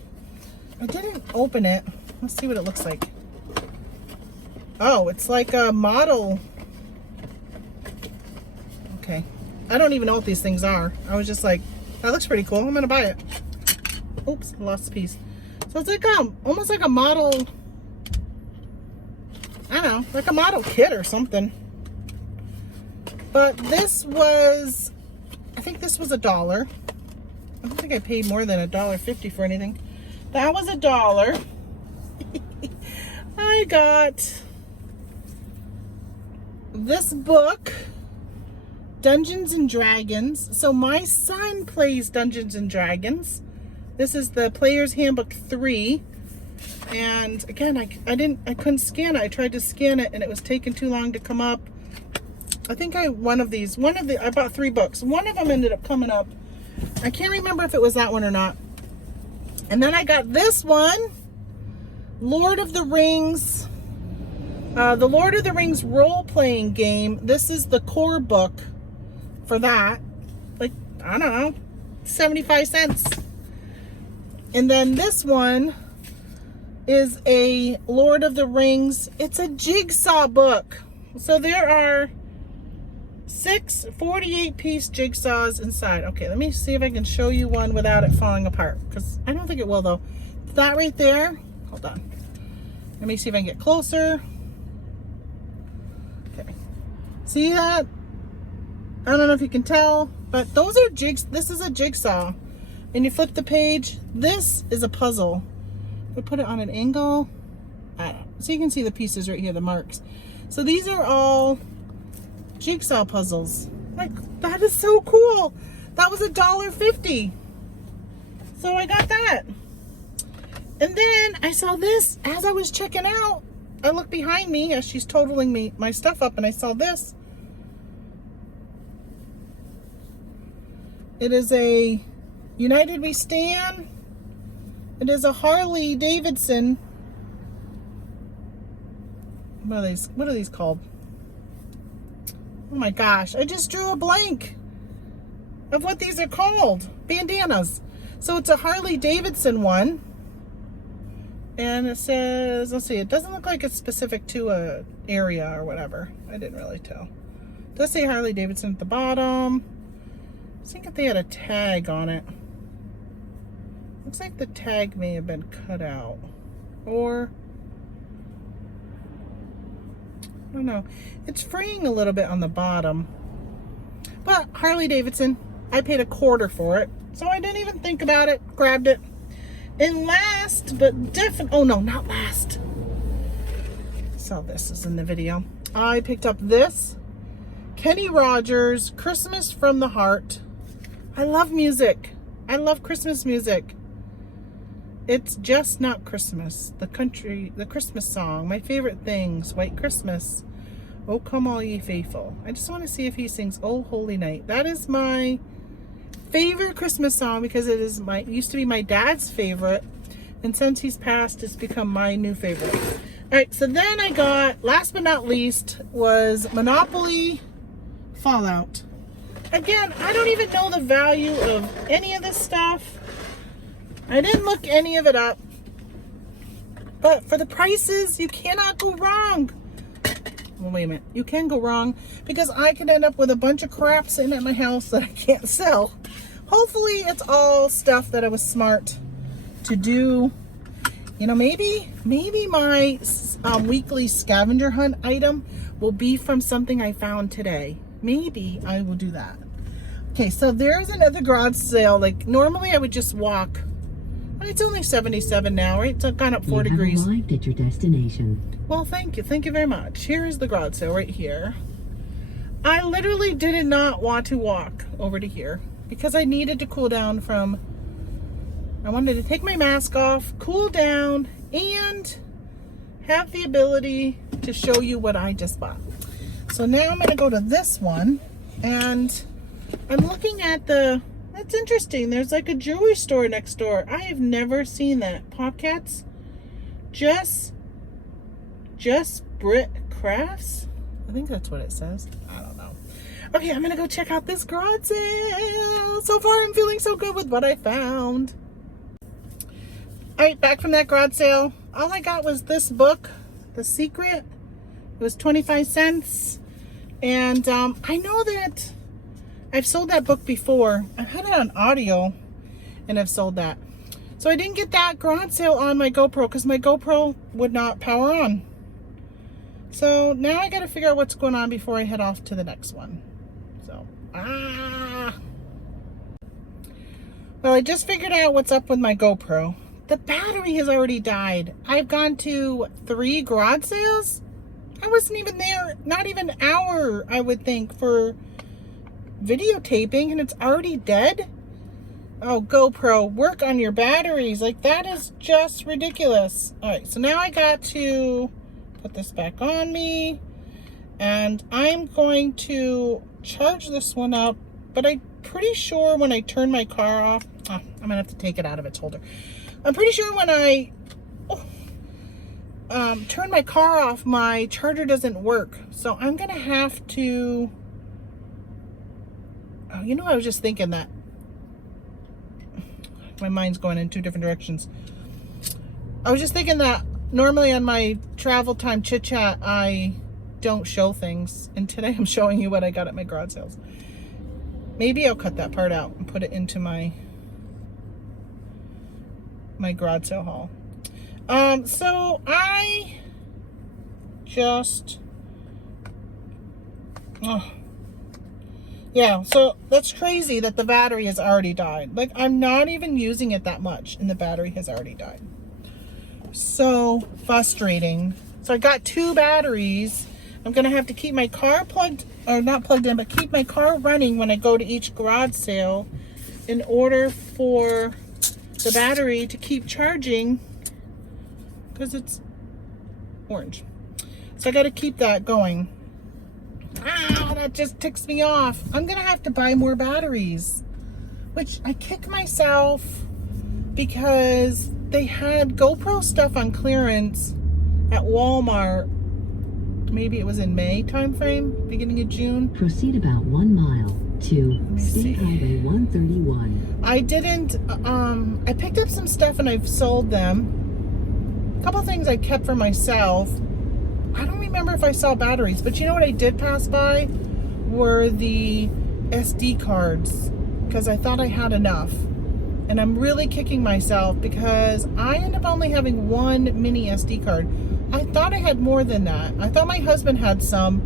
I didn't open it. Let's see what it looks like. Oh, it's like a model. Okay. I don't even know what these things are. I was just like, that looks pretty cool. I'm gonna buy it. Oops, I lost a piece. So it's like almost like a model, I don't know, like a model kit or something. But this was, I think this was $1. I don't think I paid more than $1.50 for anything. That was $1. I got this book, Dungeons and Dragons. So my son plays Dungeons and Dragons. This is the Player's Handbook 3. And again, I couldn't scan it. I tried to scan it and it was taking too long to come up. I think I bought 3 books. One of them ended up coming up. I can't remember if it was that one or not. And then I got this one, Lord of the Rings, the Lord of the Rings role-playing game. This is the core book for that. Like, I don't know, 75 cents. And then this one is a Lord of the Rings. It's a jigsaw book. So there are 6 48-piece jigsaws inside. Okay, let me see if I can show you one without it falling apart, because I don't think it will, though. That right there, hold on. Let me see if I can get closer. Okay. See that? I don't know if you can tell, but those are jigs. This is a jigsaw. And you flip the page. This is a puzzle. If I put it on an angle, I don't know. So you can see the pieces right here, the marks. So these are all jigsaw puzzles. Like, that is so cool. That was $1.50. So I got that. And then I saw this as I was checking out. I looked behind me as she's totaling my stuff up, and I saw this. It is a United We Stand. It is a Harley Davidson. What are these called? Oh my gosh, I just drew a blank of what these are called. Bandanas. So it's a Harley Davidson one. And it says, let's see, it doesn't look like it's specific to a area or whatever. I didn't really tell. It does say Harley Davidson at the bottom. I think if they had a tag on it. Looks like the tag may have been cut out. Or, I don't know. It's fraying a little bit on the bottom. But Harley Davidson, I paid $1 for it. So I didn't even think about it. Grabbed it. And last, but definitely, oh no, not last. So this is in the video. I picked up this Kenny Rogers, Christmas from the Heart. I love music. I love Christmas music. It's just not Christmas. The Christmas song. My favorite things. White Christmas. Oh, come all ye faithful. I just want to see if he sings Oh Holy Night. That is my favorite Christmas song because it used to be my dad's favorite. And since he's passed, it's become my new favorite. All right, so then I got, last but not least, was Monopoly Fallout. again, I don't even know the value of any of this stuff. I didn't look any of it up. But for the prices, you cannot go wrong. Well, wait a minute. You can go wrong because I could end up with a bunch of crap sitting at my house that I can't sell. Hopefully it's all stuff that I was smart to do. You know, maybe my weekly scavenger hunt item will be from something I found today. Maybe I will do that. Okay, so there's another garage sale. Like normally I would just walk. It's only 77 now, right? It's gone up 4 degrees. You have arrived at your destination. Well, thank you. Thank you very much. Here is the garage sale right here. I literally did not want to walk over to here because I needed to cool down from, I wanted to take my mask off, cool down, and have the ability to show you what I just bought. So now I'm going to go to this one, and I'm looking at the, that's interesting. There's like a jewelry store next door. I have never seen that. Popcats? Just Brit Crafts? I think that's what it says. I don't know. Okay, I'm gonna go check out this garage sale. So far, I'm feeling so good with what I found. All right, back from that garage sale. All I got was this book, The Secret. It was 25 cents. And I know that I've sold that book before. I've had it on audio and I've sold that. So I didn't get that garage sale on my GoPro because my GoPro would not power on. So now I got to figure out what's going on before I head off to the next one. So, Well, I just figured out what's up with my GoPro. The battery has already died. I've gone to 3 garage sales. I wasn't even there, not even an hour, I would think, for videotaping, and it's already dead. Oh, GoPro, work on your batteries. Like, that is just ridiculous. All right, so now I got to put this back on me, and I'm going to charge this one up, but I'm pretty sure when I turn my car off, I'm gonna have to take it out of its holder. I'm pretty sure when I turn my car off, my charger doesn't work. So I'm gonna have to, oh, you know, I was just thinking that. My mind's going in 2 different directions. I was just thinking that normally on my travel time chit chat, I don't show things. And today I'm showing you what I got at my garage sales. Maybe I'll cut that part out and put it into my garage sale haul. So I just, yeah, so that's crazy that the battery has already died. Like, I'm not even using it that much and the battery has already died. So frustrating. So I got 2 batteries. I'm gonna have to keep my car plugged, or not plugged in, but keep my car running when I go to each garage sale in order for the battery to keep charging, because it's orange. So I got to keep that going. That just ticks me off. I'm gonna have to buy more batteries, which I kick myself because they had GoPro stuff on clearance at Walmart. Maybe it was in May timeframe, beginning of June. Proceed about 1 mile to State Highway 131. I didn't, I picked up some stuff and I've sold them. A couple things I kept for myself. I don't remember if I saw batteries, but you know what I did pass by were the SD cards, because I thought I had enough. And I'm really kicking myself because I end up only having 1 mini SD card. I thought I had more than that. I thought my husband had some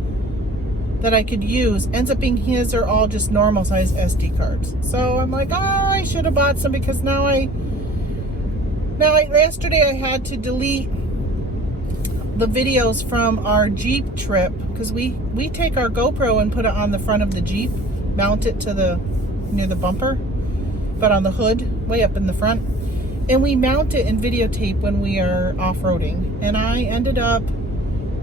that I could use. Ends up being his are all just normal size SD cards. So I'm like, oh, I should have bought some, because yesterday I had to delete the videos from our Jeep trip, because we take our GoPro and put it on the front of the Jeep, mount it to near the bumper, but on the hood, way up in the front. And we mount it and videotape when we are off-roading. And I ended up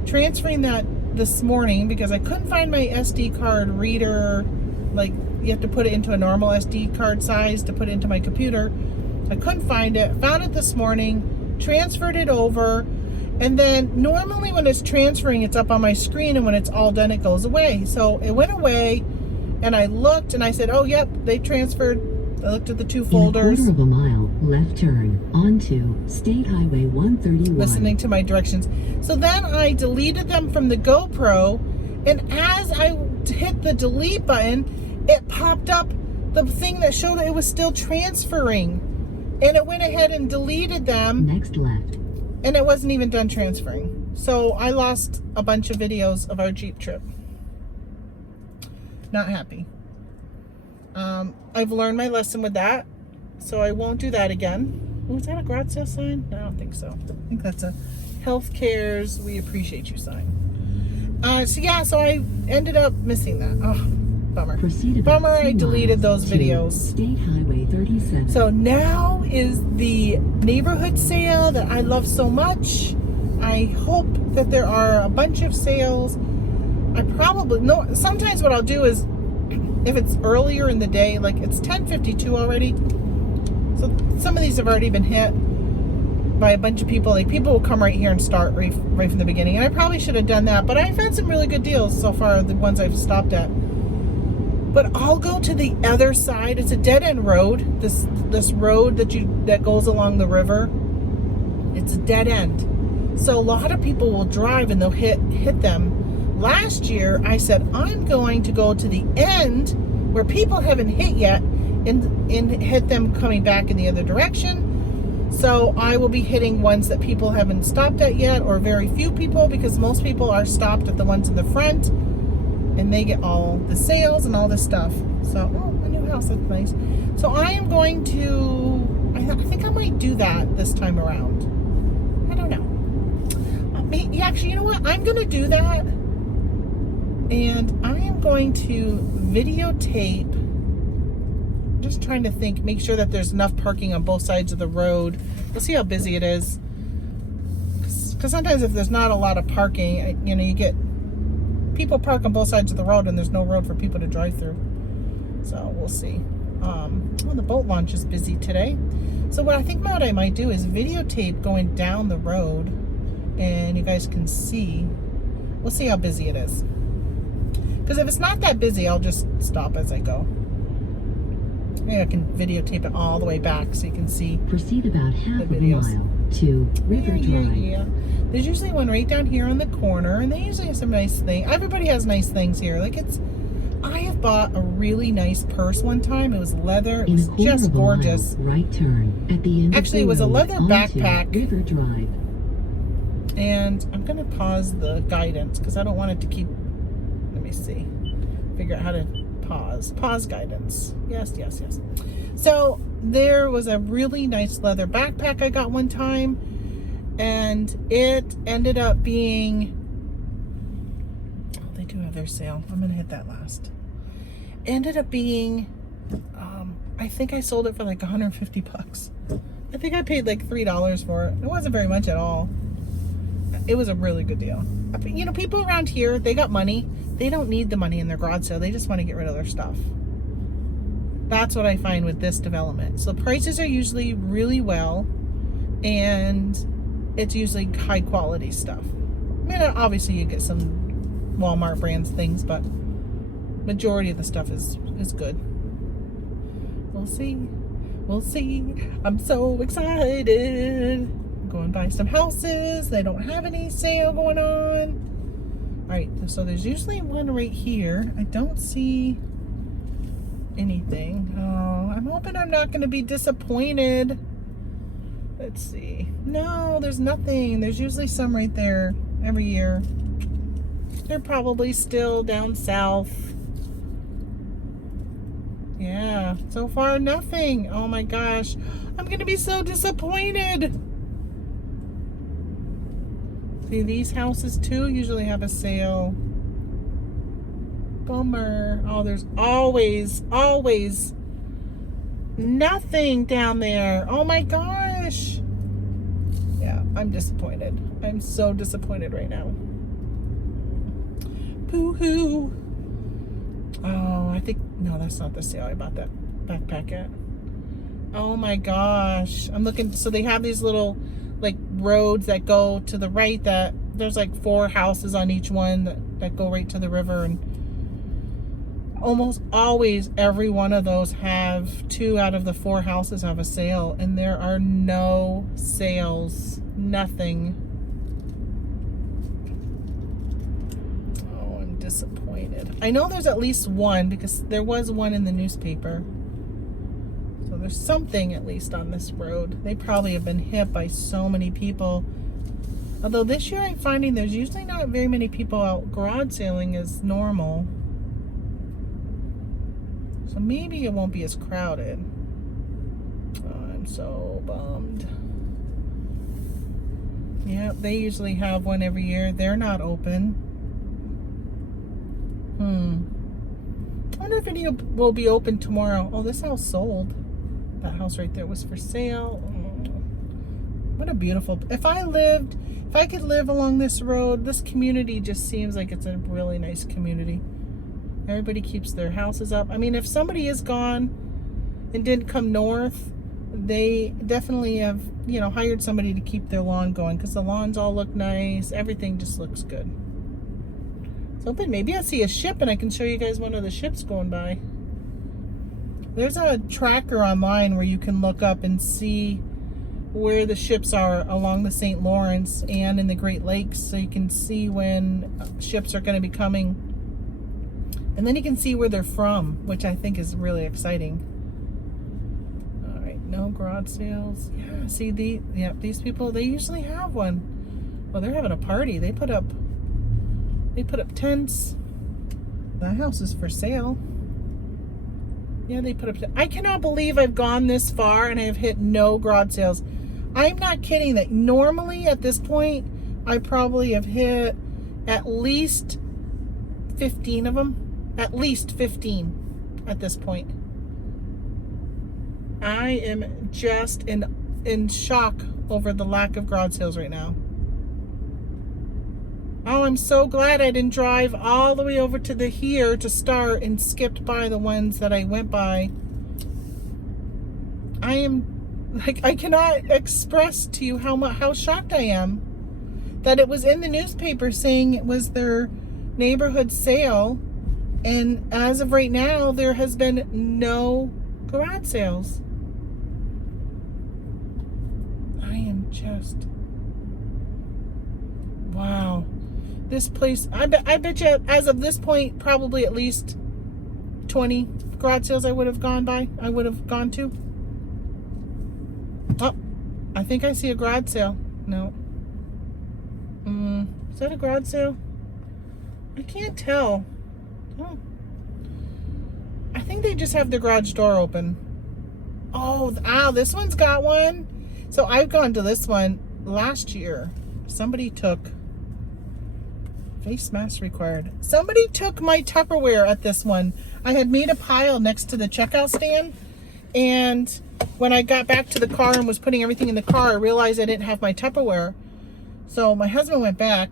transferring that this morning because I couldn't find my SD card reader. Like, you have to put it into a normal SD card size to put it into my computer. I couldn't find it. Found it this morning, transferred it over, and then normally when it's transferring, it's up on my screen, and when it's all done, it goes away. So it went away, and I looked and I said, oh, yep, they transferred. I looked at the 2 In a folders. quarter of a mile, left turn onto State Highway 131. Listening to my directions. So then I deleted them from the GoPro, and as I hit the delete button, it popped up the thing that showed it was still transferring, and it went ahead and deleted them. Next left. And it wasn't even done transferring. So I lost a bunch of videos of our Jeep trip. Not happy. I've learned my lesson with that, so I won't do that again. Oh, is that a garage sale sign? No, I don't think so. I think that's a Healthcare's We Appreciate You sign. So I ended up missing that. Oh, bummer. Proceed about Bummer, 2 I deleted miles those to videos. State Highway 37. So now is the neighborhood sale that I love so much. I hope that there are a bunch of sales. Sometimes what I'll do is, if it's earlier in the day, like it's 10:52 already, so some of these have already been hit by a bunch of people. Like, people will come right here and start right from the beginning, and I probably should have done that, but I've had some really good deals so far, the ones I've stopped at. But I'll go to the other side. It's a dead-end road. This road that goes along the river, it's a dead end. So a lot of people will drive and they'll hit them. Last year, I said, I'm going to go to the end where people haven't hit yet and hit them coming back in the other direction. So I will be hitting ones that people haven't stopped at yet, or very few people, because most people are stopped at the ones in the front and they get all the sales and all this stuff. So, a new house, that's nice. So I am going to, I think I might do that this time around. I don't know. Actually, you know what? I'm going to do that. And I am going to videotape, just trying to make sure that there's enough parking on both sides of the road. We'll see how busy it is. Because sometimes if there's not a lot of parking, you get people park on both sides of the road and there's no road for people to drive through. So we'll see. The boat launch is busy today. So what I might do is videotape going down the road, and you guys can see. We'll see how busy it is. Because if it's not that busy, I'll just stop as I go. Maybe I can videotape it all the way back so you can see. Proceed about half of a mile to River Drive. Yeah. There's usually one right down here on the corner, and they usually have some nice things. Everybody has nice things here. I have bought a really nice purse one time. It was leather. It was just gorgeous. Right turn at the end. Actually, it was a leather backpack. River Drive. And I'm gonna pause the guidance because I don't want it to keep. Let me see. Figure out how to pause. Pause guidance. Yes. So there was a really nice leather backpack I got one time, and it ended up being. Oh, they do have their sale. I'm gonna hit that last. Ended up being. I think I sold it for like $150. I think I paid like $3 for it. It wasn't very much at all. It was a really good deal. People around here, they got money. They don't need the money in their garage sale. They just want to get rid of their stuff. That's what I find with this development. So prices are usually really well, and it's usually high quality stuff. Obviously you get some Walmart brands things, but majority of the stuff is good. We'll see. I'm so excited. Go and buy some houses. They don't have any sale going on. All right, so there's usually one right here. I don't see anything. Oh, I'm hoping I'm not going to be disappointed. Let's see. No, there's nothing. There's usually some right there every year. They're probably still down south. Yeah, so far nothing. Oh my gosh, I'm going to be so disappointed. See, these houses too usually have a sale. Bummer. Oh, there's always nothing down there. Oh my gosh. Yeah, I'm disappointed. I'm so disappointed right now. Boo-hoo. Oh, no, that's not the sale I bought that backpack at. Oh my gosh. I'm looking, so they have these little roads that go to the right, that there's 4 houses on each one that go right to the river, and almost always every one of those have 2 out of the 4 houses have a sale, and there are no sales, nothing. Oh, I'm disappointed. I know there's at least one because there was one in the newspaper. So there's something at least on this road. They probably have been hit by so many people. Although this year I'm finding there's usually not very many people out garage sailing as normal. So maybe it won't be as crowded. Oh, I'm so bummed. Yeah, they usually have one every year. They're not open. I wonder if any will be open tomorrow. Oh, this house sold. That house right there was for sale. Oh, what a beautiful... If I could live along this road, this community just seems like it's a really nice community. Everybody keeps their houses up. I mean, if somebody is gone and didn't come north, they definitely have, you know, hired somebody to keep their lawn going because the lawns all look nice. Everything just looks good. So but maybe I'll see a ship and I can show you guys one of the ships going by. There's a tracker online where you can look up and see where the ships are along the St. Lawrence and in the Great Lakes, so you can see when ships are going to be coming. And then you can see where they're from, which I think is really exciting. All right, no garage sales. Yeah, see these people, they usually have one. Well, they're having a party. They put up tents. That house is for sale. Yeah, they put up. I cannot believe I've gone this far and I have hit no garage sales. I'm not kidding that normally at this point I probably have hit at least 15 of them. At least 15 at this point. I am just in shock over the lack of garage sales right now. Oh, I'm so glad I didn't drive all the way over to here to start and skipped by the ones that I went by. I am, like, I cannot express to you how shocked I am that it was in the newspaper saying it was their neighborhood sale. And as of right now, there has been no garage sales. I am just... Wow. This place, I bet you as of this point, probably at least 20 garage sales I would have gone to. Oh, I think I see a garage sale. No. Is that a garage sale? I can't tell. Oh. I think they just have the garage door open. Oh, this one's got one. So I've gone to this one last year. Somebody took face mask required. Somebody took my Tupperware at this one. I had made a pile next to the checkout stand, and when I got back to the car and was putting everything in the car, I realized I didn't have my Tupperware. So my husband went back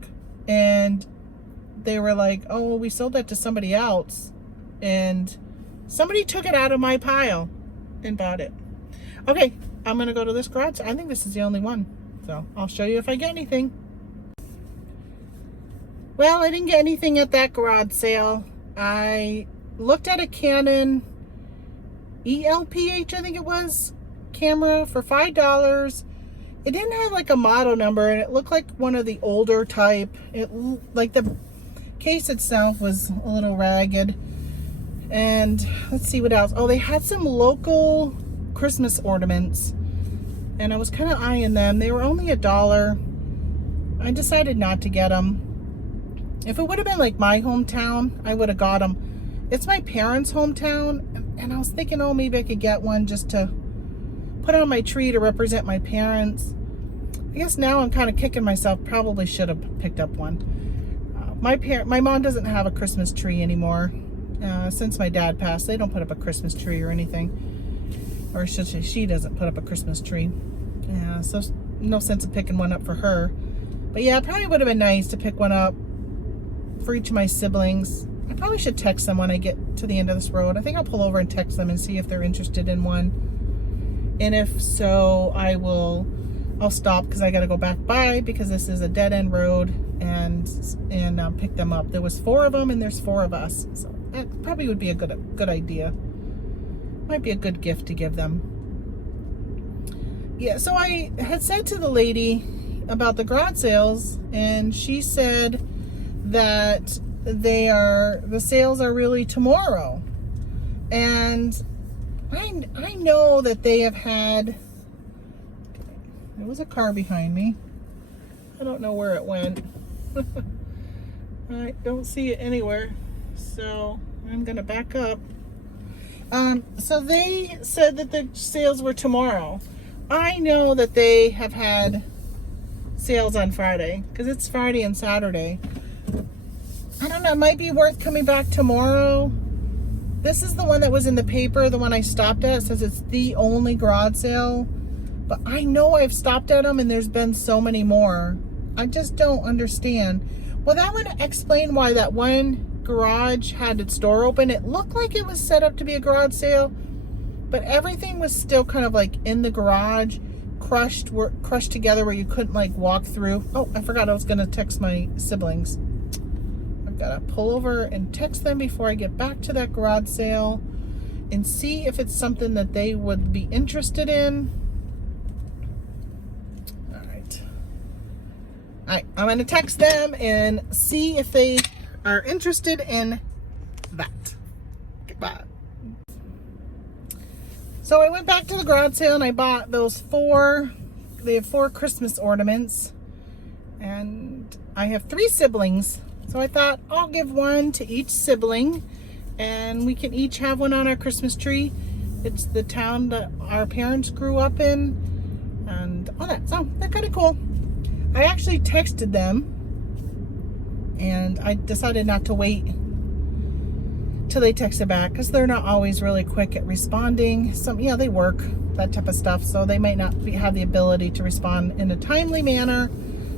and they were like, oh, we sold that to somebody else. And somebody took it out of my pile and bought it. Okay, I'm going to go to this garage. I think this is the only one. So I'll show you if I get anything. Well, I didn't get anything at that garage sale. I looked at a Canon ELPH, I think it was, camera for $5. It didn't have like a model number, and it looked like one of the older type. Like the case itself was a little ragged. And let's see what else. Oh, they had some local Christmas ornaments, and I was kind of eyeing them. They were only $1. I decided not to get them. If it would have been like my hometown, I would have got them. It's my parents' hometown, and I was thinking, oh, maybe I could get one just to put on my tree to represent my parents. I guess now I'm kind of kicking myself. Probably should have picked up one. My mom doesn't have a Christmas tree anymore. Since my dad passed, they don't put up a Christmas tree or anything. Or she doesn't put up a Christmas tree. Yeah, so no sense of picking one up for her. But yeah, it probably would have been nice to pick one up for each of my siblings. I probably should text them when I get to the end of this road. I think I'll pull over and text them and see if they're interested in one. And if so, I will I'll stop because I got to go back by because this is a dead end road and pick them up. There was 4 of them and there's 4 of us. So that probably would be a good idea. Might be a good gift to give them. Yeah, so I had said to the lady about the garage sales, and she said that the sales are really tomorrow. And I know that they have had, there was a car behind me. I don't know where it went. I don't see it anywhere. So I'm gonna back up. So they said that the sales were tomorrow. I know that they have had sales on Friday because it's Friday and Saturday. I don't know, it might be worth coming back tomorrow. This is the one that was in the paper, the one I stopped at. It says it's the only garage sale. But I know I've stopped at them and there's been so many more. I just don't understand. Well, that would explain why that one garage had its door open. It looked like it was set up to be a garage sale, but everything was still kind of like in the garage, crushed together where you couldn't like walk through. Oh, I forgot I was going to text my siblings. I've got to pull over and text them before I get back to that garage sale and see if it's something that they would be interested in. I'm going to text them and see if they are interested in that. Goodbye. So I went back to the garage sale and I bought those 4, they have 4 Christmas ornaments. And I have 3 siblings. So I thought I'll give one to each sibling and we can each have one on our Christmas tree. It's the town that our parents grew up in and all that. So they're kind of cool. I actually texted them and I decided not to wait till they texted back because they're not always really quick at responding. They work, that type of stuff, so they might not have the ability to respond in a timely manner.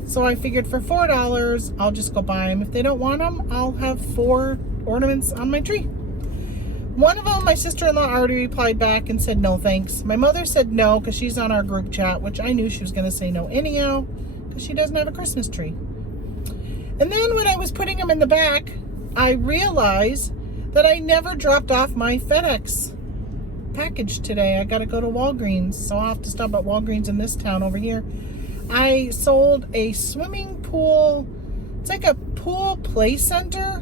So I figured for $4, I'll just go buy them. If they don't want them, I'll have 4 ornaments on my tree. One of them, my sister-in-law already replied back and said no thanks. My mother said no because she's on our group chat, which I knew she was going to say no anyhow, because she doesn't have a Christmas tree. And then when I was putting them in the back, I realized that I never dropped off my FedEx package today. I got to go to Walgreens, so I'll have to stop at Walgreens in this town over here. I sold a swimming pool. It's like a pool play center,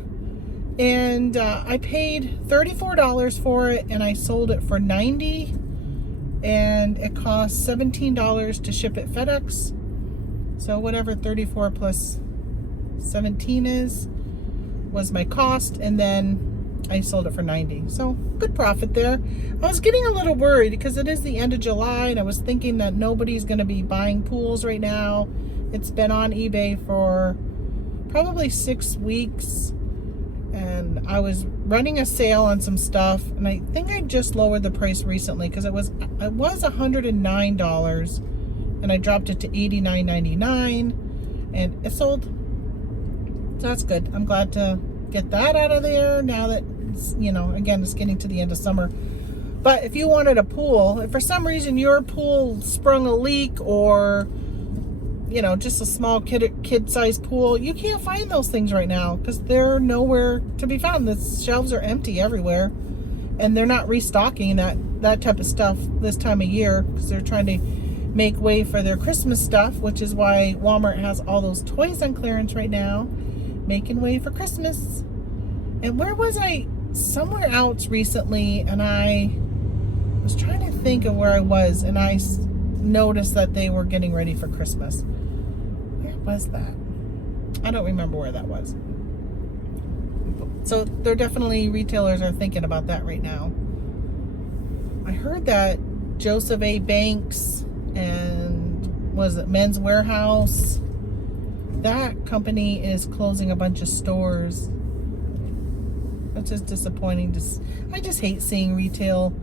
and I paid $34 for it, and I sold it for $90, and it cost $17 to ship it FedEx. So whatever 34 plus 17 is was my cost, and then I sold it for $90. So good profit there. I was getting a little worried because it is the end of July and I was thinking that nobody's going to be buying pools right now. It's been on eBay for probably 6 weeks and I was running a sale on some stuff, and I think I just lowered the price recently because it was $109 and I dropped it to $89.99 and it sold. So that's good. I'm glad to get that out of there now that it's, again, it's getting to the end of summer. But if you wanted a pool, if for some reason your pool sprung a leak or, just a small kid-sized pool, you can't find those things right now because they're nowhere to be found. The shelves are empty everywhere and they're not restocking that type of stuff this time of year because they're trying to make way for their Christmas stuff, which is why Walmart has all those toys on clearance right now, making way for Christmas. And where was I? Somewhere else recently, and I was trying to think of where I was, and I noticed that they were getting ready for Christmas. Where was that? I don't remember where that was. So they're definitely, retailers are thinking about that right now. I heard that Joseph A. Banks and was it Men's Warehouse, that company is closing a bunch of stores. That's just disappointing. I just hate seeing retail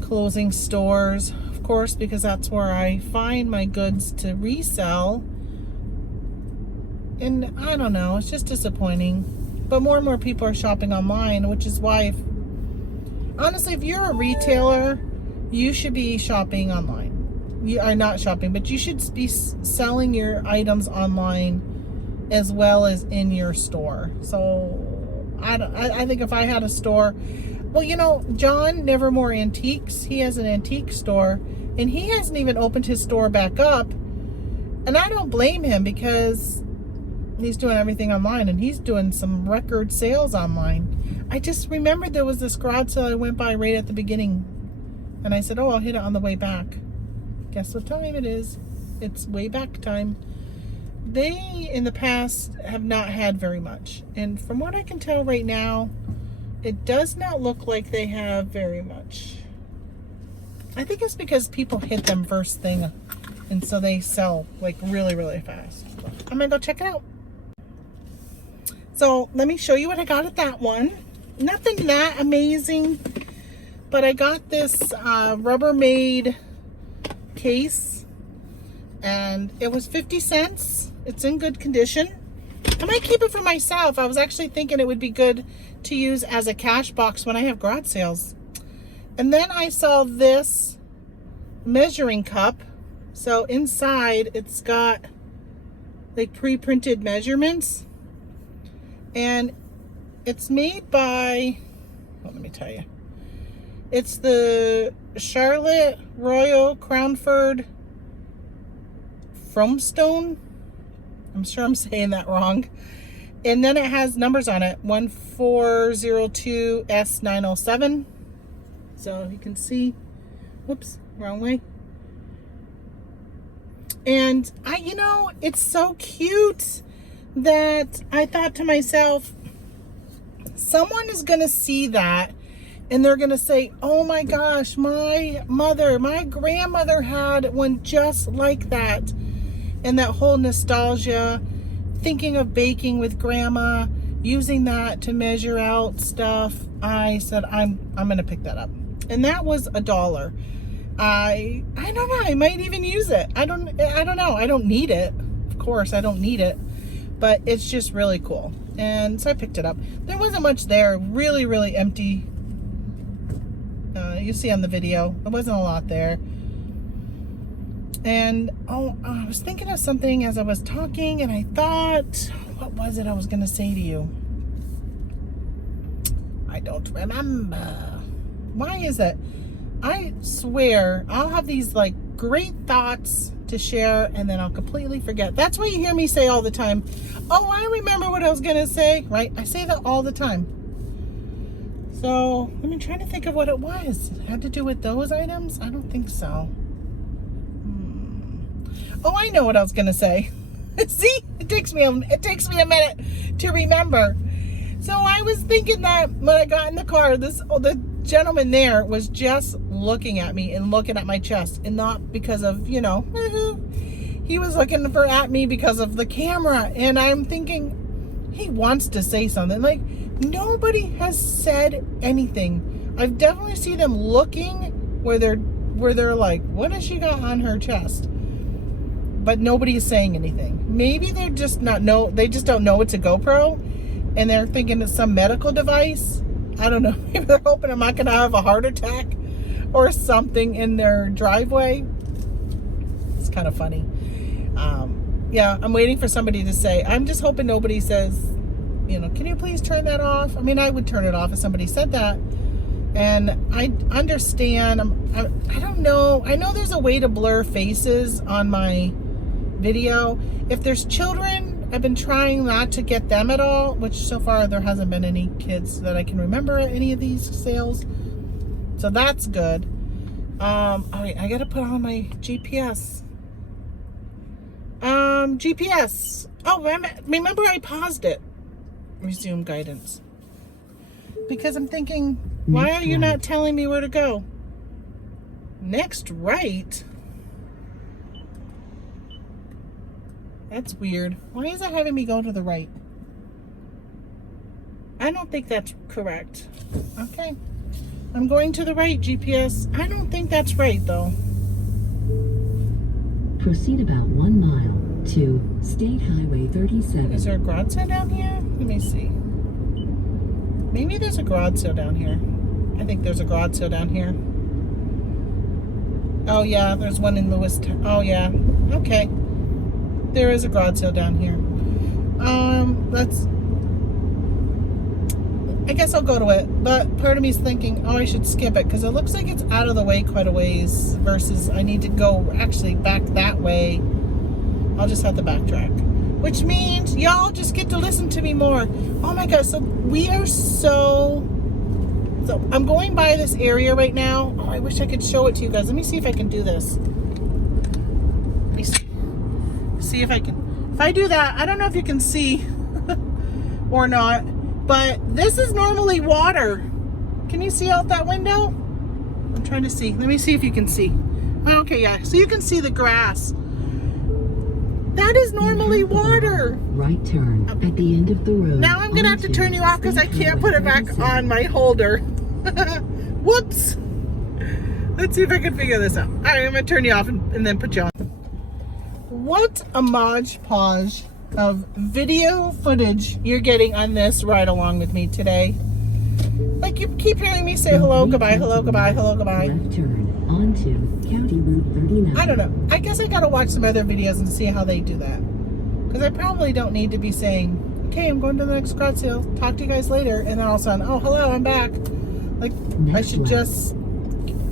closing stores, of course, because that's where I find my goods to resell. And I don't know, it's just disappointing. But more and more people are shopping online, which is why, honestly, if you're a retailer, you should be shopping online. you are not shopping, but you should be selling your items online as well as in your store. So I think if I had a store, well, you know, John Nevermore Antiques, he has an antique store, and he hasn't even opened his store back up. And I don't blame him, because he's doing everything online, and he's doing some record sales online. I just remembered there was this garage sale I went by right at the beginning, and I said, oh, I'll hit it on the way back. Guess what time it is? It's way back time. They, in the past, have not had very much. And from what I can tell right now, it does not look like they have very much. I think it's because people hit them first thing, and so they sell like really, really fast. I'm gonna go check it out. So let me show you what I got at that one. Nothing that amazing, but I got this Rubbermaid case, and it was 50 cents. It's in good condition. I might keep it for myself. I was actually thinking it would be good to use as a cash box when I have garage sales. And then I saw this measuring cup. So inside it's got like pre-printed measurements, and it's made by, well, let me tell you, it's the Charlotte Royal Crownford Fromstone. I'm sure I'm saying that wrong. And then it has numbers on it, 1402S907. So you can see, whoops, wrong way. And you know, it's so cute that I thought to myself, someone is going to see that and they're going to say, oh my gosh, my grandmother had one just like that. And that whole nostalgia, thinking of baking with grandma, using that to measure out stuff. I said, I'm going to pick that up. And that was $1. I don't know, I might even use it. I don't know. I don't need it. Of course, I don't need it. But it's just really cool. And so I picked it up. There wasn't much there. Really, really empty. You see on the video, there wasn't a lot there. And I was thinking of something as I was talking, and I thought, what was it I was going to say to you? I don't remember. Why is it? I swear I'll have these like great thoughts to share, and then I'll completely forget. That's why you hear me say all the time, oh, I remember what I was going to say, right? I say that all the time. So I've been trying to think of what it was. It had to do with those items? I don't think so. Oh, I know what I was going to say. See, it takes me a minute to remember. So I was thinking that when I got in the car, the gentleman there was just looking at me and looking at my chest, and not because of, you know, he was looking at me because of the camera. And I'm thinking, he wants to say something. Like, nobody has said anything. I've definitely seen them looking where they're like, what has she got on her chest? But nobody is saying anything. Maybe they're just they just don't know it's a GoPro, and they're thinking it's some medical device. I don't know. Maybe they're hoping I'm not going to have a heart attack or something in their driveway. It's kind of funny. Yeah, I'm waiting for somebody to say, I'm just hoping nobody says, you know, can you please turn that off? I mean, I would turn it off if somebody said that. And I understand. I don't know. I know there's a way to blur faces on my video. If there's children, I've been trying not to get them at all, which so far there hasn't been any kids that I can remember at any of these sales. So that's good. All right, I gotta put on my GPS. GPS. Oh, remember I paused it. Resume guidance. Because I'm thinking, why are you not telling me where to go? Next right? That's weird. Why is it having me go to the right? I don't think that's correct. Okay. I'm going to the right, GPS. I don't think that's right, though. Proceed about 1 mile to State Highway 37. Is there a garage sale down here? Let me see. Maybe there's a garage sale down here. I think there's a garage sale down here. Oh yeah, there's one in Lewistown. Oh yeah. Okay. There is a garage sale down here. I guess I'll go to it, but part of me is thinking, oh, I should skip it because it looks like it's out of the way quite a ways versus I need to go actually back that way. I'll just have to backtrack, which means y'all just get to listen to me more. Oh my gosh, so we are so I'm going by this area right now. Oh, I wish I could show it to you guys. Let me see if I can do this. Let me see if I can. If I do that, I don't know if you can see or not. But this is normally water. Can you see out that window? I'm trying to see. Let me see if you can see. Okay, yeah. So you can see the grass. That is normally water. Right turn at the end of the road. Now I'm going to have to turn you off because I can't put it back on my holder. Whoops. Let's see if I can figure this out. All right, I'm going to turn you off and then put you on. What a modge podge of video footage you're getting on this ride along with me today. Like you keep hearing me say hello, goodbye, hello, goodbye, hello, goodbye. Left turn onto County Route 39. I don't know. I guess I gotta watch some other videos and see how they do that. Because I probably don't need to be saying, okay, I'm going to the next garage sale. Talk to you guys later. And then all of a sudden, oh, hello, I'm back. Like, I should just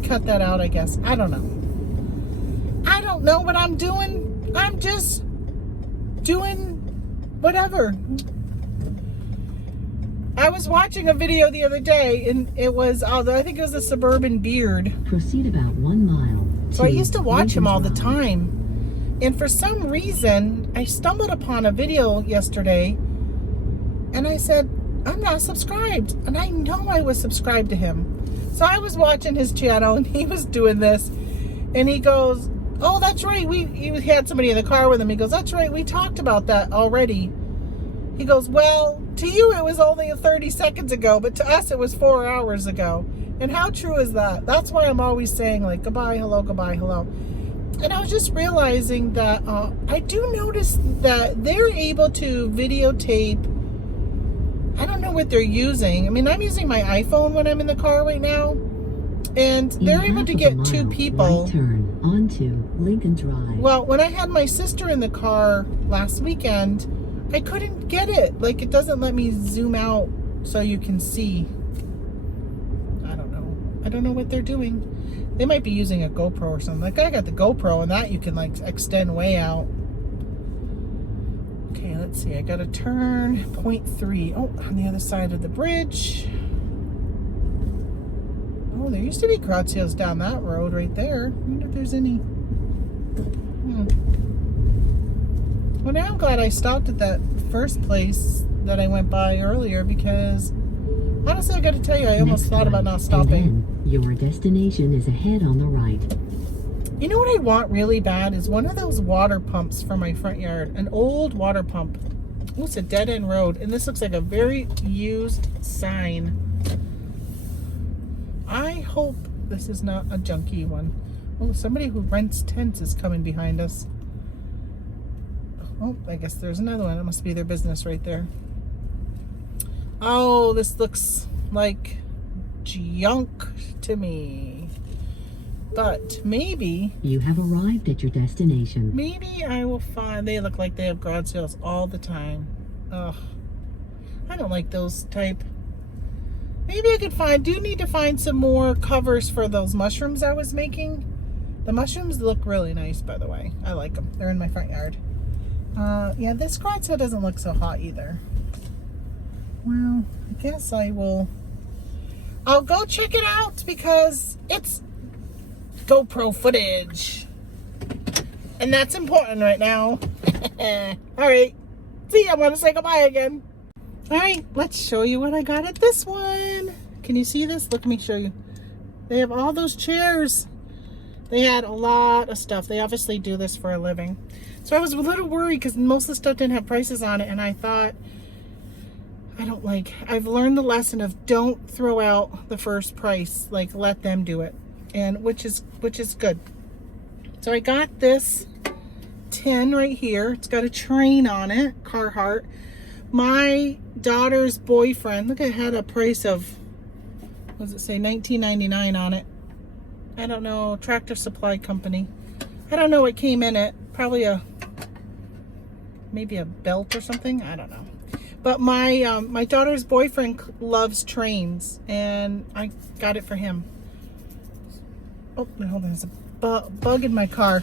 cut that out, I guess. I don't know. I don't know what I'm doing. I'm just doing whatever. I was watching a video the other day and it was, I think it was a Suburban Beard. Proceed about 1 mile. So I used to watch him all the time. And for some reason, I stumbled upon a video yesterday and I said, I'm not subscribed. And I know I was subscribed to him. So I was watching his channel and he was doing this and he goes, oh, that's right. He had somebody in the car with him. He goes, that's right. We talked about that already. He goes, well, to you it was only 30 seconds ago, but to us it was 4 hours ago. And how true is that? That's why I'm always saying like, goodbye, hello, goodbye, hello. And I was just realizing that I do notice that they're able to videotape. I don't know what they're using. I mean, I'm using my iPhone when I'm in the car right now. And they're able to get 2 people. Right turn onto Lincoln Drive. Well, when I had my sister in the car last weekend, I couldn't get it. Like, it doesn't let me zoom out so you can see. I don't know. I don't know what they're doing. They might be using a GoPro or something. Like, I got the GoPro, and that you can, like, extend way out. Okay, let's see. I got to turn 0.3. Oh, on the other side of the bridge. Oh, there used to be garage sales down that road right there. I wonder if there's any. Well, now I'm glad I stopped at that first place that I went by earlier because, honestly, I got to tell you, I almost thought about not stopping. And then your destination is ahead on the right. You know what I want really bad is one of those water pumps for my front yard. An old water pump. Oh, it's a dead-end road, and this looks like a very used sign. I hope this is not a junky one. Oh, somebody who rents tents is coming behind us. Oh, I guess there's another one. It must be their business right there. Oh, this looks like junk to me. But maybe... You have arrived at your destination. Maybe I will find... They look like they have garage sales all the time. Ugh. I don't like those type. Maybe I could find... Do need to find some more covers for those mushrooms I was making. The mushrooms look really nice, by the way. I like them. They're in my front yard. Yeah, this garage sale doesn't look so hot either. Well, I guess I'll go check it out because it's GoPro footage. And that's important right now. Alright. See, I want to say goodbye again. Alright, let's show you what I got at this one. Can you see this? Let me show you. They have all those chairs. They had a lot of stuff. They obviously do this for a living. So I was a little worried because most of the stuff didn't have prices on it. And I thought, I've learned the lesson of don't throw out the first price. Like, let them do it. And which is good. So I got this tin right here. It's got a train on it, Carhartt. My daughter's boyfriend, look, it had a price of, what does it say, $19.99 on it. I don't know, tractor supply company. I don't know what came in it. Probably maybe a belt or something. I don't know. But my daughter's boyfriend loves trains, and I got it for him. Oh, hold on, there's a bug in my car.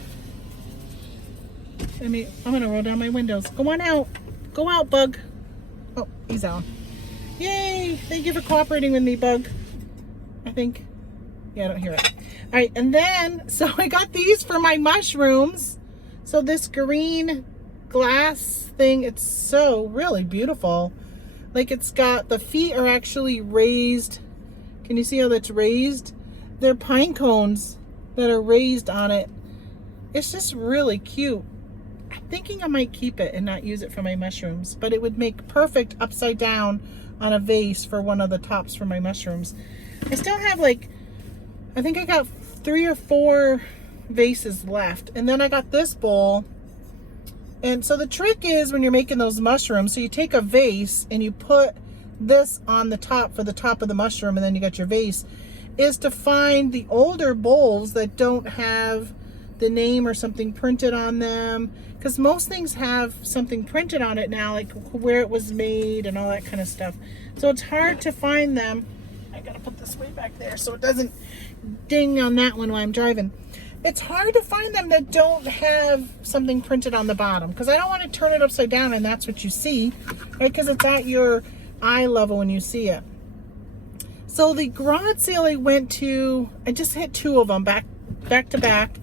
I'm gonna roll down my windows. Go on out. Go out, bug. Oh, he's out. Yay! Thank you for cooperating with me, bug. I think. Yeah, I don't hear it. All right, and then, so I got these for my mushrooms. So this green glass thing, it's so really beautiful. Like, it's got, the feet are actually raised. Can you see how that's raised? They're pine cones that are raised on it. It's just really cute. I'm thinking I might keep it and not use it for my mushrooms, but it would make perfect upside down on a vase for one of the tops for my mushrooms. I still have, like, I think I got 3 or 4 vases left, and then I got this bowl. And so the trick is, when you're making those mushrooms, so you take a vase and you put this on the top for the top of the mushroom, and then you got your vase, is to find the older bowls that don't have the name or something printed on them, because most things have something printed on it now, like where it was made and all that kind of stuff. So it's hard to find them. I gotta put this way back there so it doesn't ding on that one while I'm driving. It's hard to find them that don't have something printed on the bottom, because I don't want to turn it upside down and that's what you see, right? Because it's at your eye level when you see it. So the garage sale I went to, I just hit 2 of them back to back,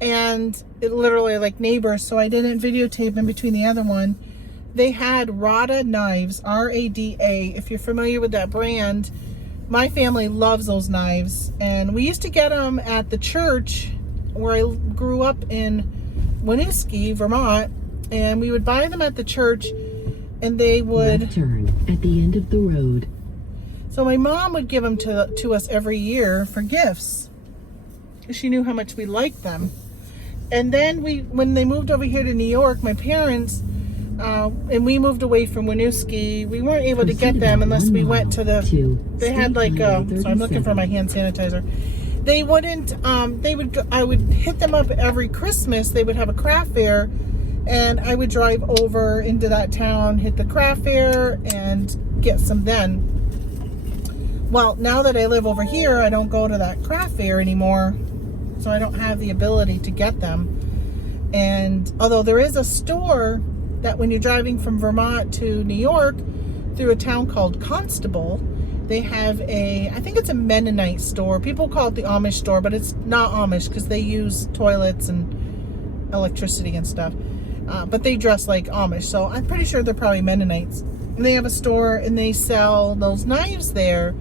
and it literally like neighbors, so I didn't videotape in between the other one. They had Rada knives, R-A-D-A. If you're familiar with that brand, my family loves those knives, and we used to get them at the church where I grew up in Winooski, Vermont, and we would buy them at the church, and they would Left turn at the end of the road. So my mom would give them to us every year for gifts, because she knew how much we liked them. And then when they moved over here to New York, my parents, and we moved away from Winooski, we weren't able to get them unless we went to they had like, so I'm looking for my hand sanitizer. They wouldn't, I would hit them up every Christmas. They would have a craft fair, and I would drive over into that town, hit the craft fair, and get some then. Well, now that I live over here, I don't go to that craft fair anymore, so I don't have the ability to get them. And although there is a store that when you're driving from Vermont to New York through a town called Constable, they have I think it's a Mennonite store. People call it the Amish store, but it's not Amish because they use toilets and electricity and stuff. But they dress like Amish, so I'm pretty sure they're probably Mennonites. And they have a store, and they sell those knives there.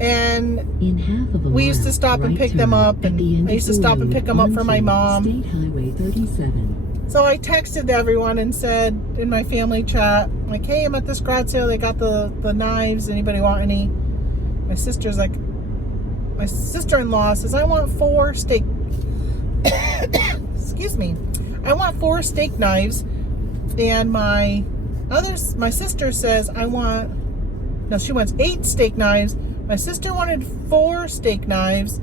And In half of a we used mile, to stop and right pick them turn up, at and the end I used to of the stop and road pick them up for my onto mom. State Highway 37. So I texted everyone and said in my family chat, like, hey, I'm at this garage sale. They got the knives. Anybody want any? My sister's like, my sister-in-law says, I want 4 steak. Excuse me. I want 4 steak knives. And my sister says, she wants 8 steak knives. My sister wanted 4 steak knives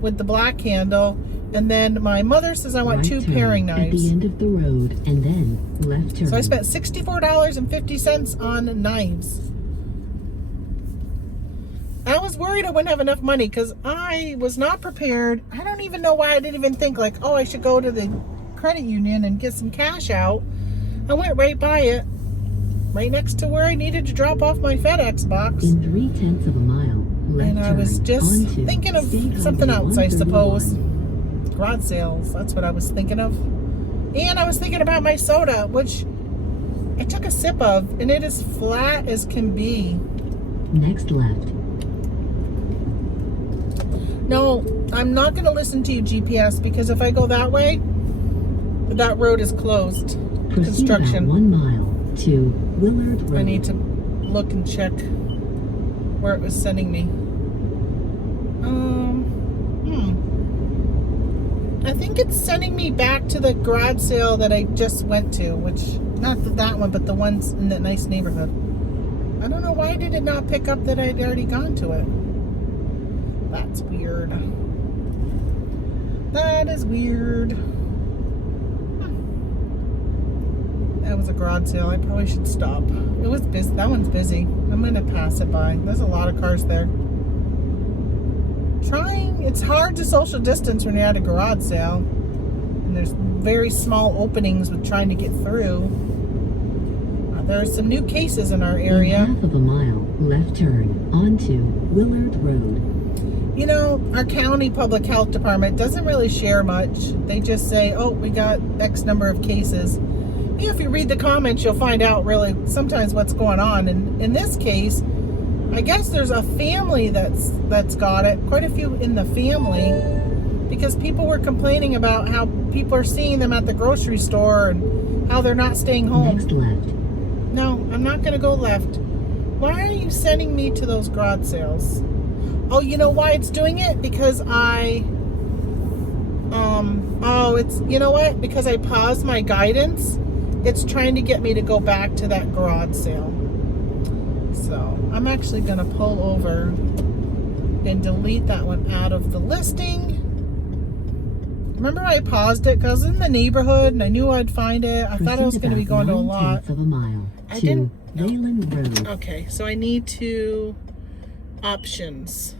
with the black handle. And then my mother says I want Right 2 turn paring at knives. the end of the road, and then left turn. So I spent $64.50 on knives. I was worried I wouldn't have enough money because I was not prepared. I don't even know why I didn't even think like, oh, I should go to the credit union and get some cash out. I went right by it, right next to where I needed to drop off my FedEx box. In 3/10 of a mile, left And I was turn just onto thinking of State something Highway else, I suppose. 131. Garage sales, that's what I was thinking of. And I was thinking about my soda, which I took a sip of, and it is flat as can be. Next left. No, I'm not going to listen to you, GPS, because if I go that way, that road is closed. Proceed about Construction. 1 mile to Willard Road. I need to look and check where it was sending me. I think it's sending me back to the garage sale that I just went to, which, not that one, but the ones in that nice neighborhood. I don't know why did it not pick up that I'd already gone to it. That's weird. That is weird. That was a garage sale. I probably should stop. It was busy. That one's busy. I'm going to pass it by. There's a lot of cars there. It's hard to social distance when you're at a garage sale. And there's very small openings with trying to get through. There are some new cases in our area. In half of a mile, left turn onto Willard Road. You know, our county public health department doesn't really share much. They just say, oh, we got X number of cases. Yeah, if you read the comments, you'll find out really sometimes what's going on. And in this case, I guess there's a family that's got it. Quite a few in the family, because people were complaining about how people are seeing them at the grocery store and how they're not staying home. Next left. No, I'm not going to go left. Why are you sending me to those garage sales? Oh, you know why it's doing it? Because you know what? Because I paused my guidance. It's trying to get me to go back to that garage sale. So I'm actually going to pull over and delete that one out of the listing. Remember I paused it because I was in the neighborhood and I knew I'd find it. I thought I was going to be going to a lot. Of a mile I to didn't. Wayland Road. Okay, so I need to options,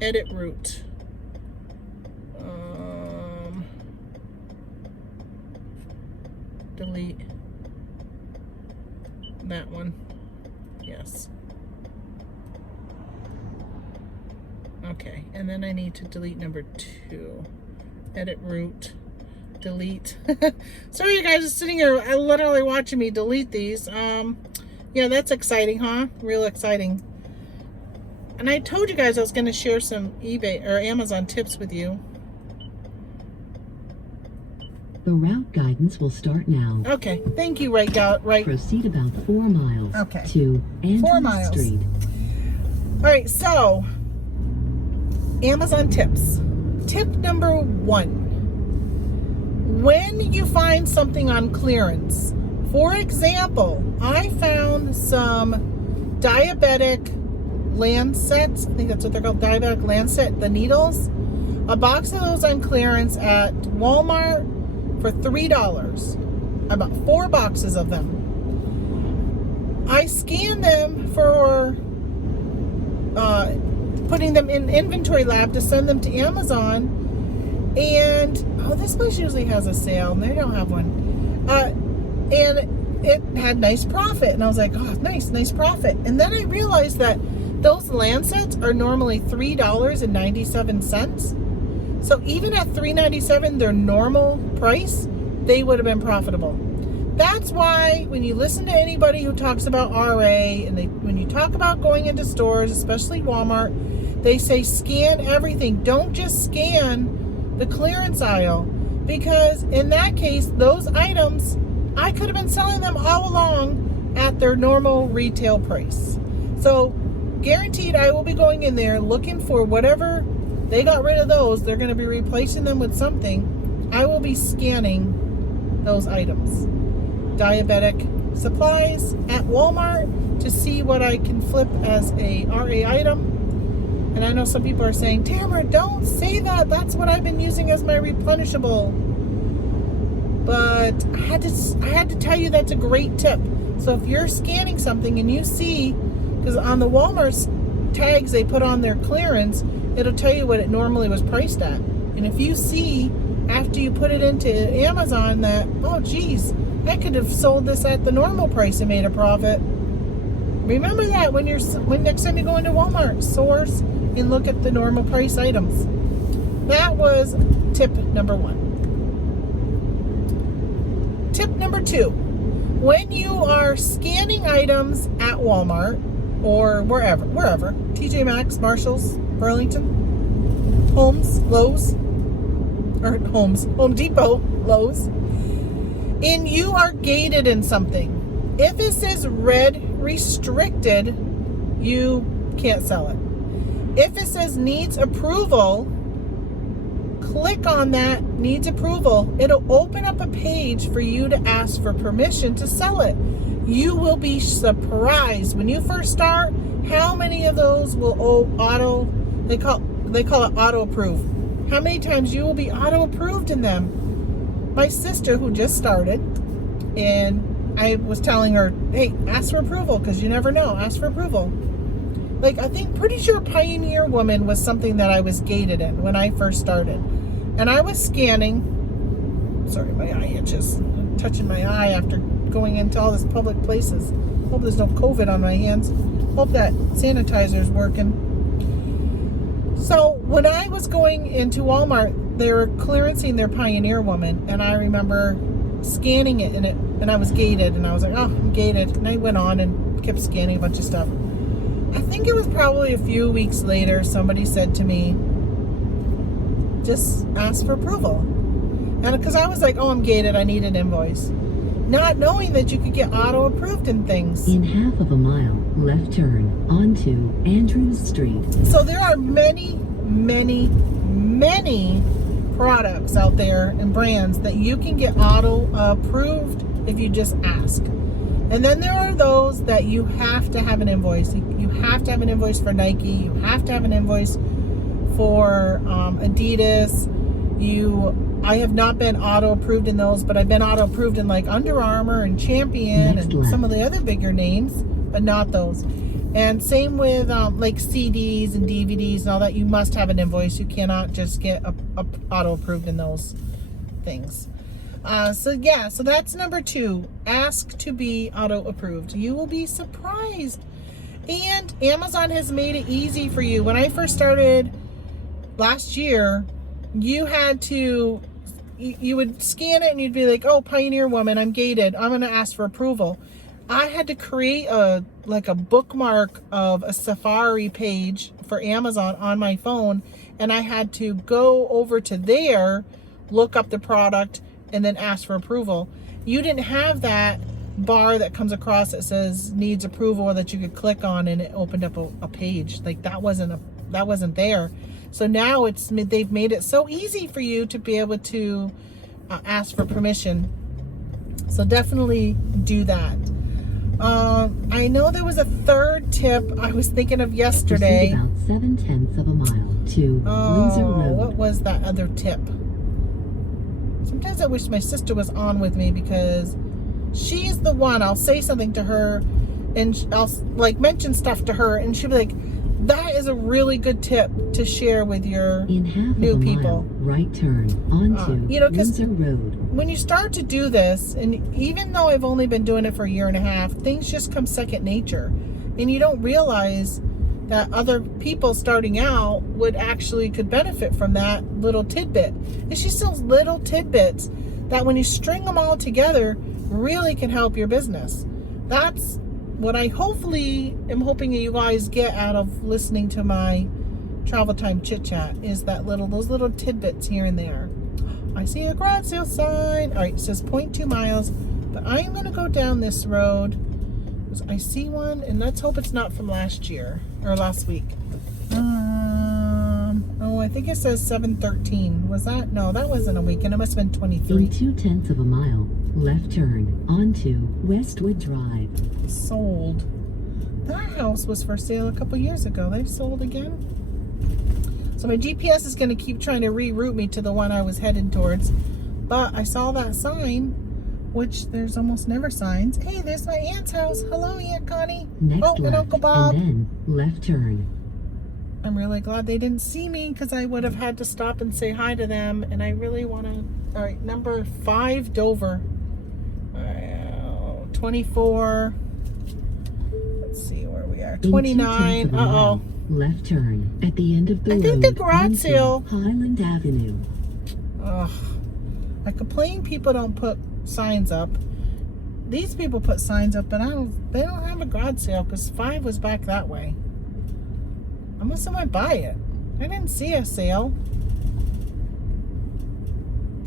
edit route. Delete that one. Yes. Okay, and then I need to delete number 2. Edit route. Delete. Sorry, you guys are sitting here literally watching me delete these. Yeah, that's exciting, huh? Real exciting. And I told you guys I was going to share some eBay or Amazon tips with you. The route guidance will start now. Okay, thank you, right. Proceed about 4 miles Okay. to 4 miles. Andrews Street. All right, so Amazon tips. Tip number 1. When you find something on clearance, for example, I found some diabetic Lancets. I think that's what they're called, diabetic Lancet, the needles. A box of those on clearance at Walmart for $3. I bought 4 boxes of them. I scanned them for putting them in inventory lab to send them to Amazon. And this place usually has a sale, and they don't have one. And it had nice profit, and I was like, oh, nice profit. And then I realized that those Lancets are normally $3.97. So even at $3.97, their normal price, they would have been profitable. That's why when you listen to anybody who talks about RA, and when you talk about going into stores, especially Walmart, they say scan everything. Don't just scan the clearance aisle, because in that case, those items, I could have been selling them all along at their normal retail price. So guaranteed I will be going in there looking for whatever they got rid of those. They're going to be replacing them with something. I will be scanning those items. Diabetic supplies at Walmart to see what I can flip as a RA item. And I know some people are saying, Tamara, don't say that. That's what I've been using as my replenishable. But I had to tell you that's a great tip. So if you're scanning something and you see, because on the Walmart tags they put on their clearance, it'll tell you what it normally was priced at. And if you see after you put it into Amazon that, oh geez, I could have sold this at the normal price and made a profit. Remember that when next time you go into Walmart, source and look at the normal price items. That was tip number 1. Tip number 2. When you are scanning items at Walmart or wherever, TJ Maxx, Marshalls, Burlington, Home Depot, Lowe's, and you are gated in something, if it says red restricted, you can't sell it. If it says needs approval, click on that needs approval. It'll open up a page for you to ask for permission to sell it. You will be surprised when you first start how many of those will they call it auto approve. how many times you will be auto-approved in them. My sister, who just started, and I was telling her, hey, ask for approval, because you never know. Ask for approval. Like, I think, pretty sure Pioneer Woman was something that I was gated in when I first started. And I was scanning. Sorry, my eye itches. I'm touching my eye after going into all these public places. Hope there's no COVID on my hands. Hope that sanitizer's working. So when I was going into Walmart, they were clearancing their Pioneer Woman, and I remember scanning it, and I was gated, and I was like, oh, I'm gated. And I went on and kept scanning a bunch of stuff. I think it was probably a few weeks later, somebody said to me, just ask for approval. And because I was like, oh, I'm gated, I need an invoice. Not knowing that you could get auto-approved in things. In half of a mile, left turn onto Andrews Street. So there are many, many, many products out there and brands that you can get auto-approved if you just ask. And then there are those that you have to have an invoice. You have to have an invoice for Nike. You have to have an invoice for Adidas. I have not been auto-approved in those, but I've been auto-approved in like Under Armour and Champion and some of the other bigger names, but not those. And same with like CDs and DVDs and all that. You must have an invoice. You cannot just get auto-approved in those things. So that's number 2. Ask to be auto-approved. You will be surprised. And Amazon has made it easy for you. When I first started last year, you had to, you would scan it and you'd be like, oh, Pioneer Woman, I'm gated. I'm going to ask for approval. I had to create a bookmark of a Safari page for Amazon on my phone. And I had to go over to there, look up the product, and then ask for approval. You didn't have that bar that comes across that says needs approval that you could click on and it opened up a page. Like that wasn't there. So now they've made it so easy for you to be able to ask for permission. So definitely do that. I know there was a third tip I was thinking of yesterday. Proceed about 7/10 of a mile to Windsor Road. What was that other tip? Sometimes I wish my sister was on with me because she's the one. I'll say something to her and I'll like mention stuff to her and she'll be like, that is a really good tip to share with your new people. Right turn onto Windsor Road. When you start to do this, and even though I've only been doing it for a year and a half, things just come second nature. And you don't realize that other people starting out could benefit from that little tidbit. It's just those little tidbits that when you string them all together really can help your business. That's what I hopefully am hoping you guys get out of listening to my travel time chit chat is those little tidbits here and there. I see a garage sale sign. All right, it says 0.2 miles, but I'm gonna go down this road. I see one, and let's hope it's not from last year or last week. I think it says 7/13. Was that? No, that wasn't a weekend. It must have been 23. In 2/10 of a mile, left turn onto Westwood Drive. Sold. That house was for sale a couple years ago. They've sold again. So my GPS is going to keep trying to reroute me to the one I was headed towards. But I saw that sign, which there's almost never signs. Hey, there's my aunt's house. Hello, Aunt Connie. Next and Uncle Bob. And then left turn. I'm really glad they didn't see me because I would have had to stop and say hi to them. And I really want to. All right, number 5, Dover. 24. Let's see where we are. 29. Uh-oh. Left turn at the end of the road. I think the garage sale. Highland Avenue. Ugh. I complain people don't put signs up. These people put signs up, but they don't have a garage sale because 5 was back that way. I must have went by it. I didn't see a sale.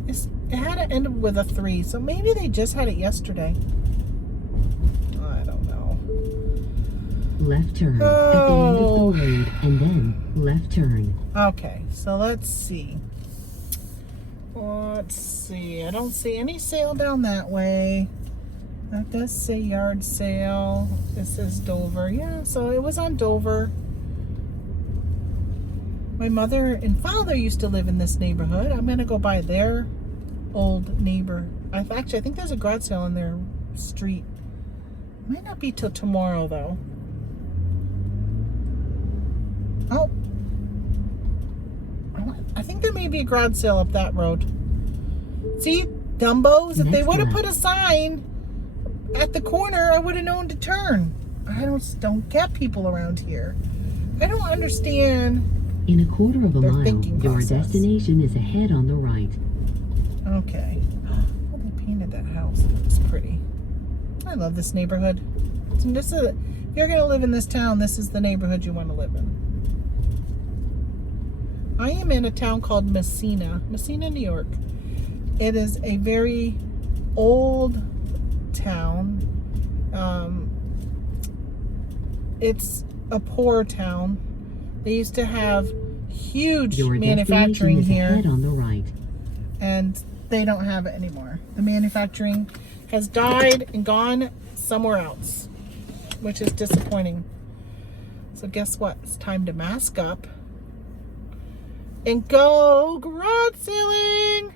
It had to end with a 3, so maybe they just had it yesterday. I don't know. Left turn at the end of the road, and then left turn. Okay, so let's see. I don't see any sale down that way. That does say yard sale. This is Dover. Yeah, so it was on Dover. My mother and father used to live in this neighborhood. I'm gonna go by their old neighbor. I think there's a garage sale in their street. Might not be till tomorrow though. Oh, I think there may be a garage sale up that road. See, Dumbos, if they would have put a sign at the corner, I would have known to turn. I don't get people around here. I don't understand. In a quarter of a Their mile, thinking your process. destination is ahead on the right. Okay. Oh, they painted that house. It's pretty. I love this neighborhood. If you're going to live in this town, this is the neighborhood you want to live in. I am in a town called Messina, New York. It is a very old town. It's a poor town. They used to have huge Your manufacturing destination is here, ahead on the right. and they don't have it anymore. The manufacturing has died and gone somewhere else, which is disappointing. So guess what? It's time to mask up and go garage selling.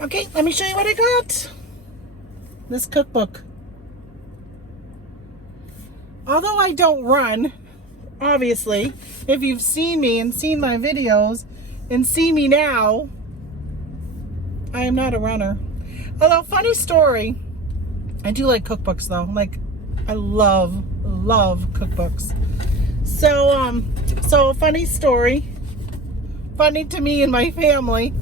Okay, let me show you what I got. This cookbook. Although I don't run, obviously, if you've seen me and seen my videos and see me now, I am not a runner. Although, funny story, I do like cookbooks though. Like, I love cookbooks. So funny story. Funny to me and my family.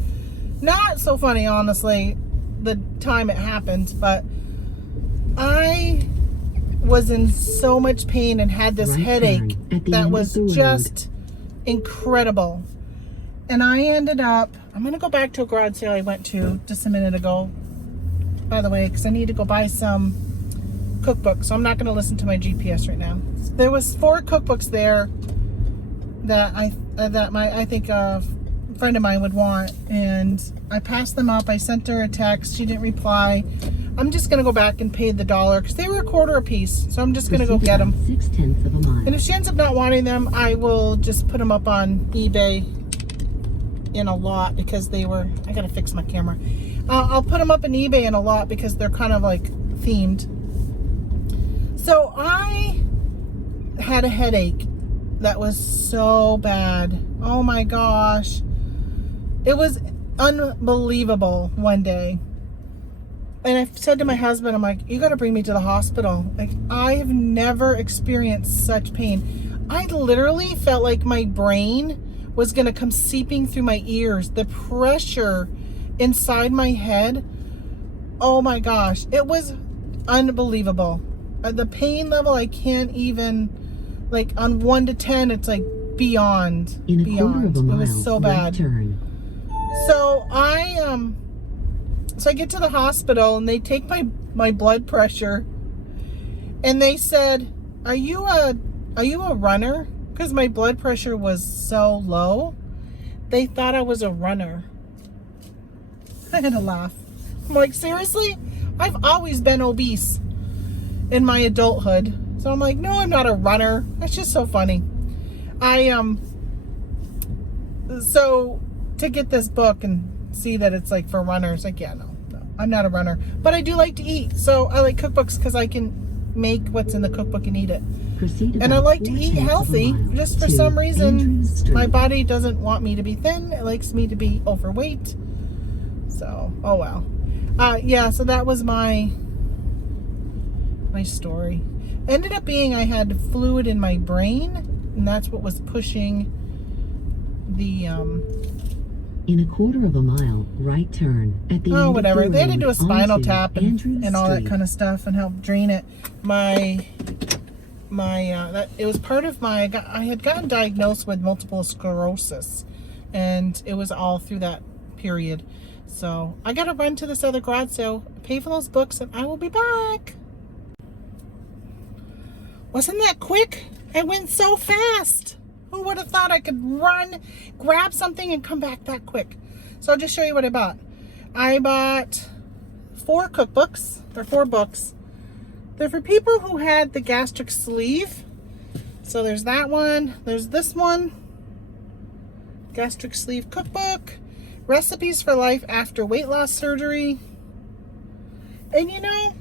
Not so funny, honestly, the time it happened, but I was in so much pain and had this headache that was just incredible. And I ended up, I'm going to go back to a garage sale I went to just a minute ago, by the way, because I need to go buy some cookbooks. So I'm not going to listen to my GPS right now. There was 4 cookbooks there that I think a friend of mine would want, and I passed them up. I sent her a text. She didn't reply. I'm just going to go back and pay the $1 because they were a quarter a piece. So I'm just going to go get them. 0.6 of a mile. And if she ends up not wanting them, I will just put them up on eBay in a lot because they were, I got to fix my camera. I'll put them up in eBay in a lot because they're kind of like themed. So I had a headache that was so bad. Oh my gosh. It was unbelievable one day. And I said to my husband, I'm like, you got to bring me to the hospital. Like, I have never experienced such pain. I literally felt like my brain was going to come seeping through my ears. The pressure inside my head. Oh my gosh. It was unbelievable. The pain level, I can't even, like, on 1 to 10, it's like beyond. In a quarter of a mile, it was so bad. Turn. So I get to the hospital and they take my blood pressure and they said, are you a runner? Because my blood pressure was so low. They thought I was a runner. I had to laugh. I'm like, seriously? I've always been obese in my adulthood. So I'm like, no, I'm not a runner. That's just so funny. So to get this book and see that it's like for runners, like, yeah, no, I'm not a runner, but I do like to eat. So I like cookbooks because I can make what's in the cookbook and eat it. And I like to eat healthy. Just for some reason, my body doesn't want me to be thin. It likes me to be overweight. So, oh well. Yeah, so that was my story. Ended up being I had fluid in my brain, and that's what was pushing the In a quarter of a mile, right turn. At the end whatever. of the They had to road do a spinal onto tap Andrews and all that Street. kind of stuff and help drain it. It was part of I had gotten diagnosed with multiple sclerosis, and it was all through that period. So I got to run to this other garage sale, pay for those books, and I will be back. Wasn't that quick? I went so fast. Who would have thought I could run, grab something, and come back that quick? So I'll just show you what I bought. I bought 4 cookbooks, or 4 books. They're for people who had the gastric sleeve. So there's that one. There's this one. gastric sleeve cookbook, recipes for life after weight loss surgery. And you know,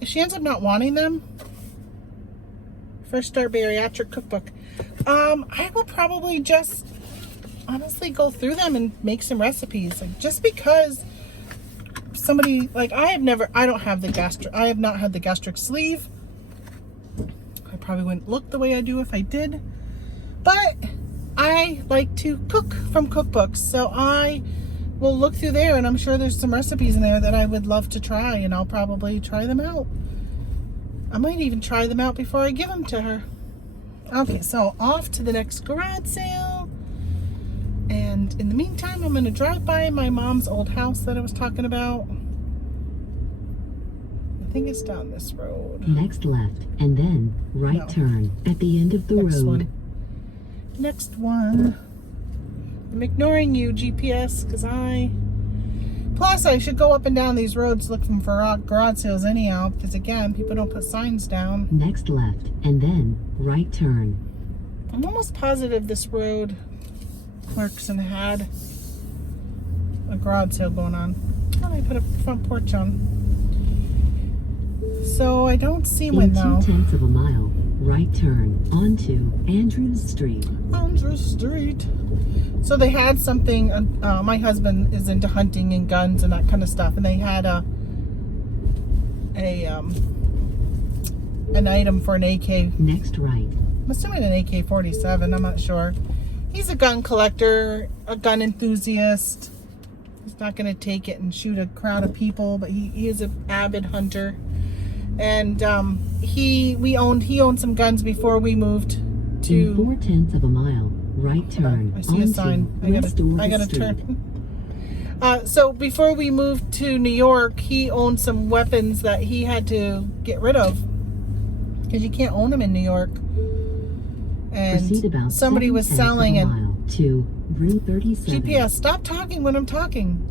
if she ends up not wanting them, First Start Bariatric Cookbook, I will probably just honestly go through them and make some recipes. Like, just because somebody, like, I have not had the gastric sleeve. I probably wouldn't look the way I do if I did. But I like to cook from cookbooks, so I will look through there, and I'm sure there's some recipes in there that I would love to try, and I'll probably try them out. I might even try them out before I give them to her. Okay, so off to the next garage sale. And in the meantime, I'm going to drive by my mom's old house that I was talking about. I think it's down this road. Next left, and then right turn at the end of the road. Next one. I'm ignoring you, GPS, because plus I should go up and down these roads looking for garage sales anyhow, because again, people don't put signs down. Next left, and then right turn. I'm almost positive this road works and had a garage sale going on. How do I put a front porch on? So I don't see one though. In 2/10 of a mile, right turn onto Andrews Street. Andrews Street. So they had something. My husband is into hunting and guns and that kind of stuff, and they had an item for an AK. Next right. I'm assuming an AK-47. I'm not sure. He's a gun collector, a gun enthusiast. He's not going to take it and shoot a crowd of people, but he is an avid hunter. And he owned some guns before we moved to. In 4/10 of a mile, right turn. I see a sign. I gotta turn. So before we moved to New York, he owned some weapons that he had to get rid of because you can't own them in New York. And somebody was selling it. To Route 37. GPS, stop talking when I'm talking.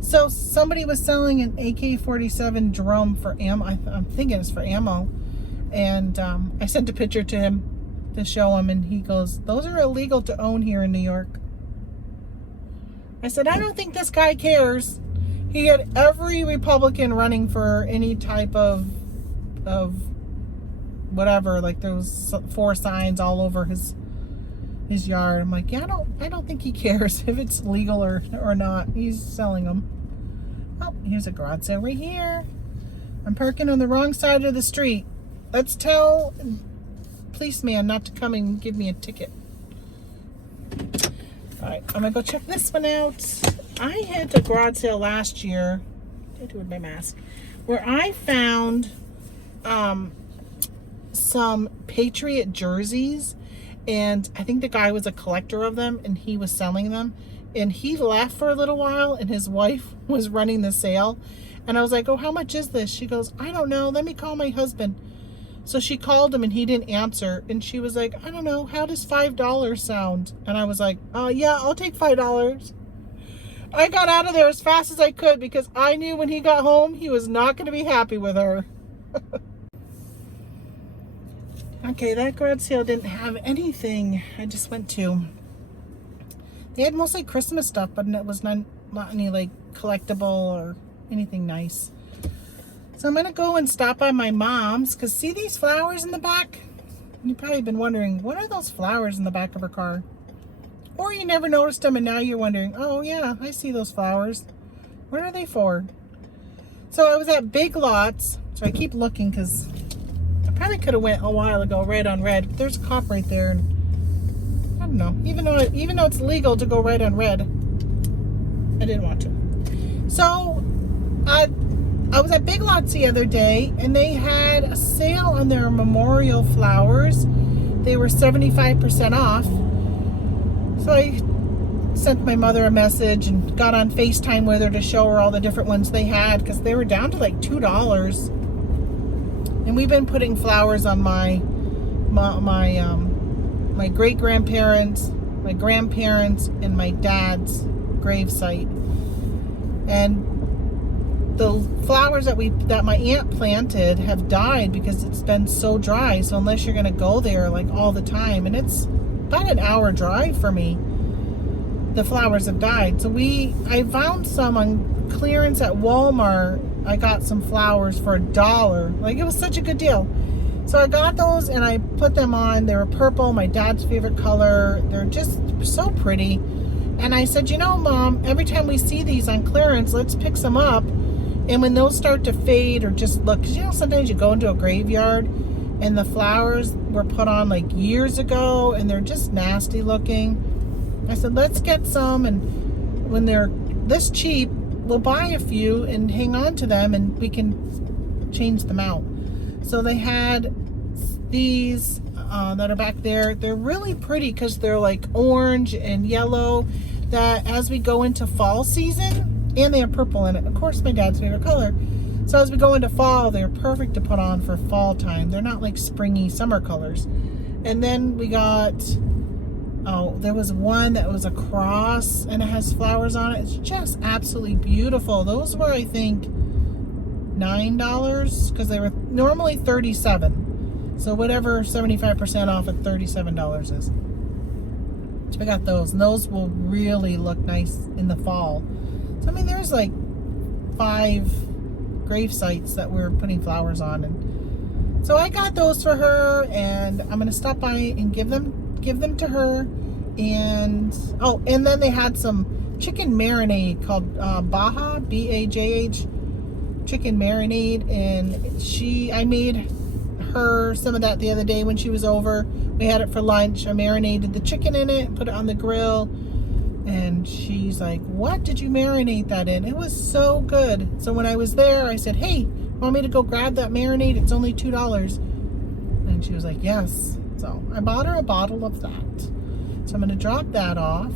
So somebody was selling an AK-47 drum for ammo. I'm thinking it's for ammo. And I sent a picture to him to show him, and he goes, "Those are illegal to own here in New York." I said, "I don't think this guy cares." He had every Republican running for any type of whatever. Like, there was 4 signs all over his yard. I'm like, yeah, I don't think he cares if it's legal or not. He's selling them. Oh, here's a garage sale right here. I'm parking on the wrong side of the street. Let's tell policeman not to come and give me a ticket. All right, I'm gonna go check this one out. I had a garage sale last year. What did I do with my mask? Where I found some Patriot jerseys, and I think the guy was a collector of them, and he was selling them. And he left for a little while, and his wife was running the sale. And I was like, "Oh, how much is this?" She goes, "I don't know. Let me call my husband." So she called him, and he didn't answer. And she was like, "I don't know. How does $5 sound?" And I was like, "Yeah, I'll take $5." I got out of there as fast as I could because I knew when he got home, he was not going to be happy with her. Okay, that garage sale didn't have anything I just went to. They had mostly Christmas stuff, but it was not any like collectible or anything nice. So I'm going to go and stop by my mom's, because see these flowers in the back? You've probably been wondering, what are those flowers in the back of her car? Or you never noticed them and now you're wondering, oh yeah, I see those flowers. What are they for? So I was at Big Lots, so I keep looking because I probably could have went a while ago, red on red. But there's a cop right there, and I don't know. Even though it's legal to go red on red, I didn't want to. So I was at Big Lots the other day, and they had a sale on their memorial flowers. They were 75% off. So I sent my mother a message and got on FaceTime with her to show her all the different ones they had, because they were down to like $2. And we've been putting flowers on my great-grandparents, my grandparents, and my dad's gravesite. And the flowers that my aunt planted have died because it's been so dry. So unless you're going to go there like all the time, and it's about an hour drive for me, the flowers have died. So I found some on clearance at Walmart. I got some flowers for $1. Like, it was such a good deal. So I got those and I put them on. They were purple, my dad's favorite color. They're just so pretty. And I said, you know, Mom, every time we see these on clearance, let's pick some up. And when those start to fade or just look, because you know, sometimes you go into a graveyard and the flowers were put on like years ago and they're just nasty looking. I said, let's get some, and when they're this cheap, we'll buy a few and hang on to them and we can change them out. So they had these that are back there. They're really pretty because they're like orange and yellow, that as we go into fall season, and they have purple in it. Of course, my dad's favorite color. So as we go into fall, they're perfect to put on for fall time. They're not like springy summer colors. And then we got, there was one that was a cross and it has flowers on it. It's just absolutely beautiful. Those were, I think, $9 because they were normally $37. So whatever 75% off at $37 is. So I got those, and those will really look nice in the fall. So I mean, there's like 5 grave sites that we're putting flowers on, and so I got those for her, and I'm gonna stop by and give them to her. And and then they had some chicken marinade called Baja, B-A-J-H, chicken marinade, and I made her some of that the other day when she was over. We had it for lunch. I marinated the chicken in it, put it on the grill, and she's like, what did you marinate that in? It was so good. So when I was there, I said, hey, want me to go grab that marinade? It's only $2. And she was like, yes. So I bought her a bottle of that. So I'm going to drop that off.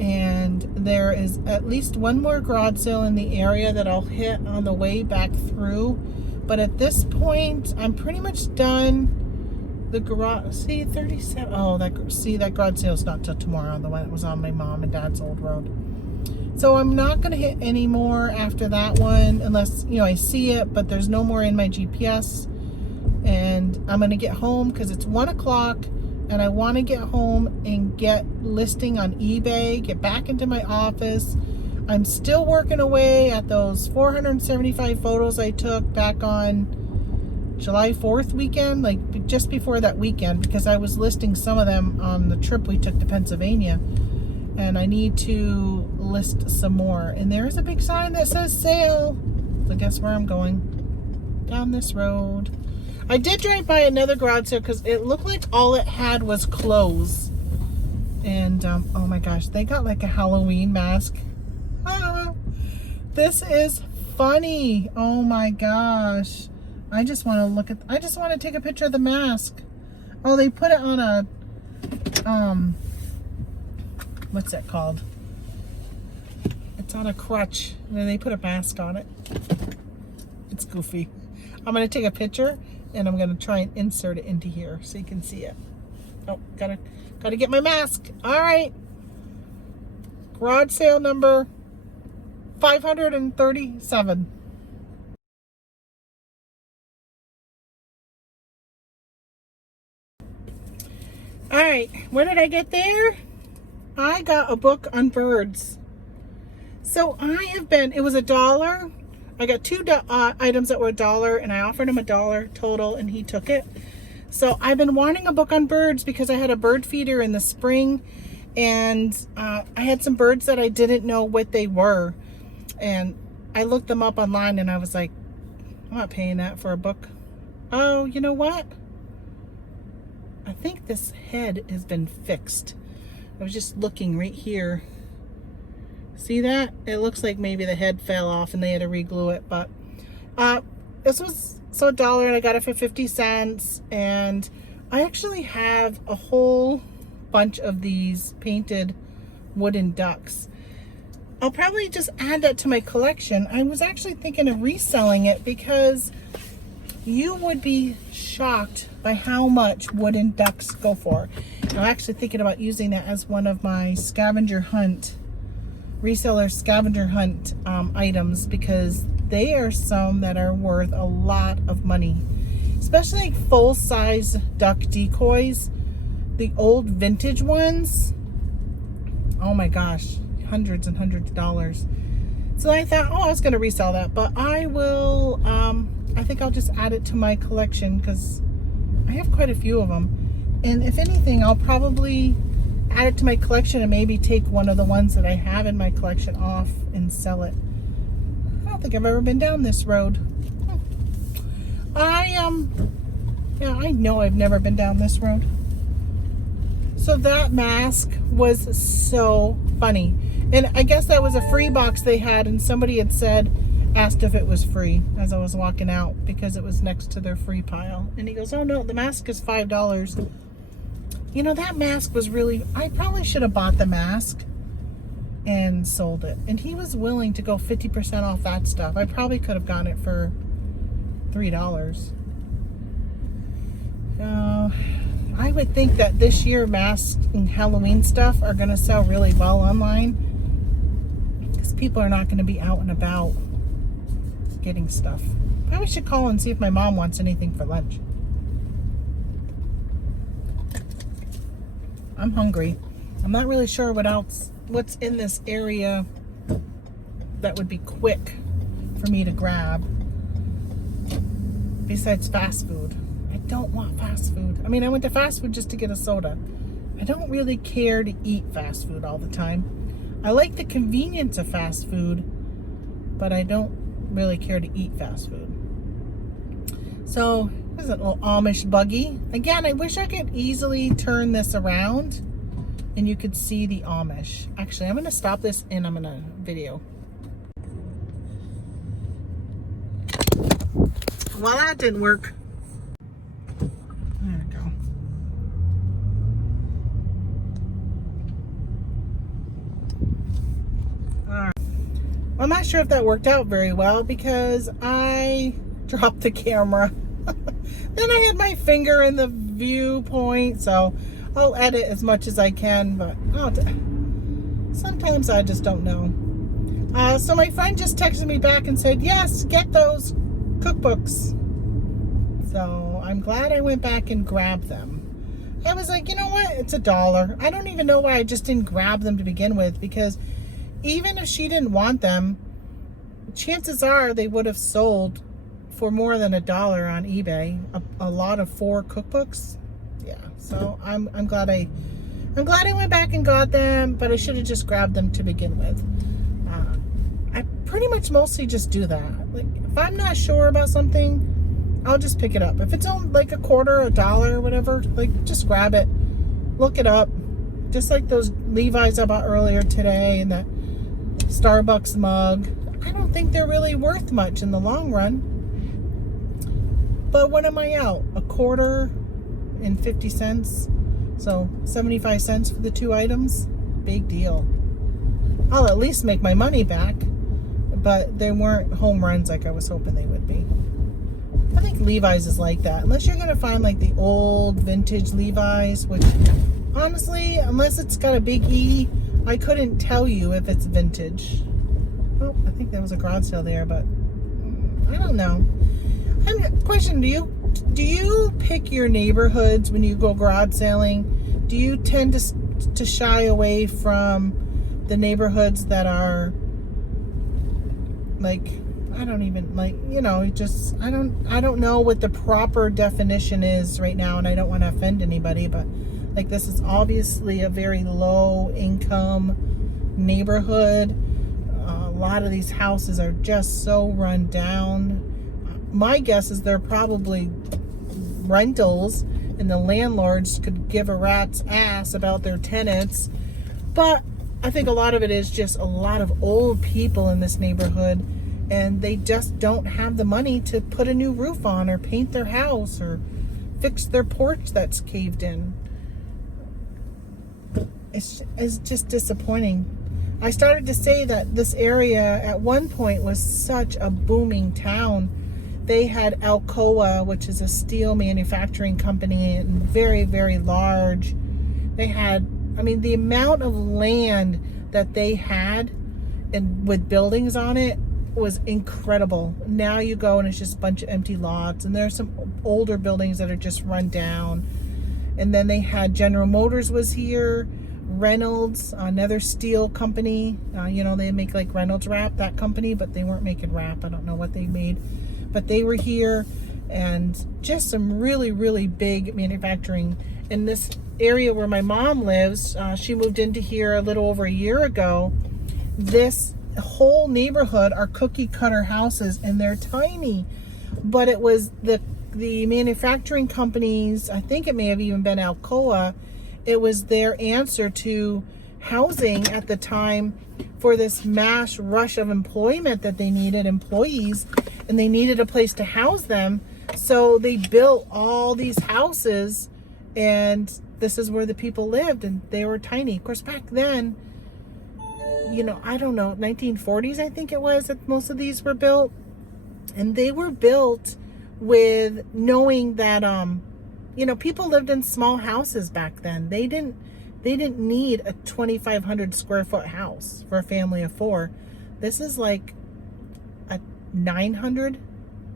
And there is at least one more garage sale in the area that I'll hit on the way back through. But at this point, I'm pretty much done. The garage, see, 37. Oh, that garage sale is not till tomorrow. The one that was on my mom and dad's old road. So I'm not going to hit any more after that one unless, you know, I see it, but there's no more in my GPS. And I'm going to get home because it's 1 o'clock and I want to get home and get listing on eBay, get back into my office. I'm still working away at those 475 photos I took back on July 4th weekend, like just before that weekend, because I was listing some of them on the trip we took to Pennsylvania, and I need to list some more. And there's a big sign that says sale. So guess where I'm going? Down this road. I did drive by another garage sale because it looked like all it had was clothes. And oh my gosh, they got like a Halloween mask. This is funny. Oh my gosh. I just want to take a picture of the mask. Oh, they put it on a, what's that called? It's on a crutch. And then they put a mask on it. It's goofy. I'm going to take a picture and I'm going to try and insert it into here so you can see it. Oh, gotta get my mask. All right. Garage sale number 537. All right, where did I get there? I got a book on birds. So it was $1. I got 2 items that were $1, and I offered him $1 total, and he took it. So I've been wanting a book on birds because I had a bird feeder in the spring, and I had some birds that I didn't know what they were. And I looked them up online, and I was like, I'm not paying that for a book. Oh, you know what? I think this head has been fixed. I was just looking right here. See that? It looks like maybe the head fell off and they had to re-glue it. But this was $1 and I got it for 50 cents. And I actually have a whole bunch of these painted wooden ducks. I'll probably just add that to my collection. I was actually thinking of reselling it because you would be shocked by how much wooden ducks go for. I'm actually thinking about using that as one of my scavenger hunt, reseller scavenger hunt items, because they are some that are worth a lot of money. Especially like full-size duck decoys. the old vintage ones. Oh my gosh, hundreds and hundreds of dollars. So I thought, oh, I was going to resell that, but I will, I think I'll just add it to my collection because I have quite a few of them. And if anything, I'll probably add it to my collection and maybe take one of the ones that I have in my collection off and sell it. I don't think I've ever been down this road. Yeah, I know I've never been down this road. So that mask was so funny. And I guess that was a free box they had, and somebody had asked if it was free as I was walking out because it was next to their free pile. And he goes, oh no, the mask is $5. You know, that mask was really, I probably should have bought the mask and sold it. And he was willing to go 50% off that stuff. I probably could have gotten it for $3. I would think that this year masks and Halloween stuff are going to sell really well online because people are not going to be out and about getting stuff. Probably should call and see if my mom wants anything for lunch. I'm hungry. I'm not really sure what's in this area that would be quick for me to grab besides fast food. I don't want fast food. I mean, I went to fast food just to get a soda. I don't really care to eat fast food all the time. I like the convenience of fast food, but I don't really care to eat fast food. So, there's a little Amish buggy. Again, I wish I could easily turn this around and you could see the Amish. Actually, I'm going to stop this and I'm going to video. Well, that didn't work. There we go. All right. Well, I'm not sure if that worked out very well because I dropped the camera. Then I had my finger in the viewpoint, so I'll edit as much as I can, but sometimes I just don't know. So my friend just texted me back and said, yes, get those cookbooks. So I'm glad I went back and grabbed them. I was like, you know what? It's $1. I don't even know why I just didn't grab them to begin with, because even if she didn't want them, chances are they would have sold for more than $1 on eBay. A lot of 4 cookbooks. Yeah, so I'm glad I went back and got them, but I should have just grabbed them to begin with. I pretty much mostly just do that. Like, if I'm not sure about something, I'll just pick it up. If it's on like $0.25, $1, whatever, like just grab it, look it up. Just like those Levi's I bought earlier today and that Starbucks mug. I don't think they're really worth much in the long run. But what am I out? $1.50, so 75 cents for the 2 items. Big deal. I'll at least make my money back, but they weren't home runs like I was hoping they would be. I think Levi's is like that, unless you're gonna find like the old vintage Levi's, which honestly, unless it's got a big E, I couldn't tell you if it's vintage. Oh, I think there was a garage sale there, but I don't know. Question, do you pick your neighborhoods when you go garage selling? Do you tend to shy away from the neighborhoods that are like, I don't even like, you know, just I don't know what the proper definition is right now, and I don't want to offend anybody, but like this is obviously a very low income neighborhood. A lot of these houses are just so run down. My guess is they're probably rentals and the landlords could give a rat's ass about their tenants. But I think a lot of it is just a lot of old people in this neighborhood, and they just don't have the money to put a new roof on or paint their house or fix their porch that's caved in. It's just disappointing. I started to say that this area at one point was such a booming town. They had Alcoa, which is a steel manufacturing company, and very, very large. They had, I mean, the amount of land that they had and with buildings on it was incredible. Now you go and it's just a bunch of empty lots, and there's some older buildings that are just run down. And then they had General Motors was here, Reynolds, another steel company. They make like Reynolds wrap, that company, but they weren't making wrap. I don't know what they made, but they were here. And just some really, really big manufacturing in this area where my mom lives. She moved into here a little over a year ago. This whole neighborhood are cookie cutter houses, and they're tiny, but it was the manufacturing companies, I think it may have even been Alcoa, it was their answer to housing at the time for this mass rush of employment that they needed employees, and they needed a place to house them. So they built all these houses, and this is where the people lived, and they were tiny. Of course, back then, I don't know, 1940s, I think it was, that most of these were built. And they were built with knowing that, people lived in small houses back then. They didn't need a 2,500 square foot house for a family of 4. This is like a 900,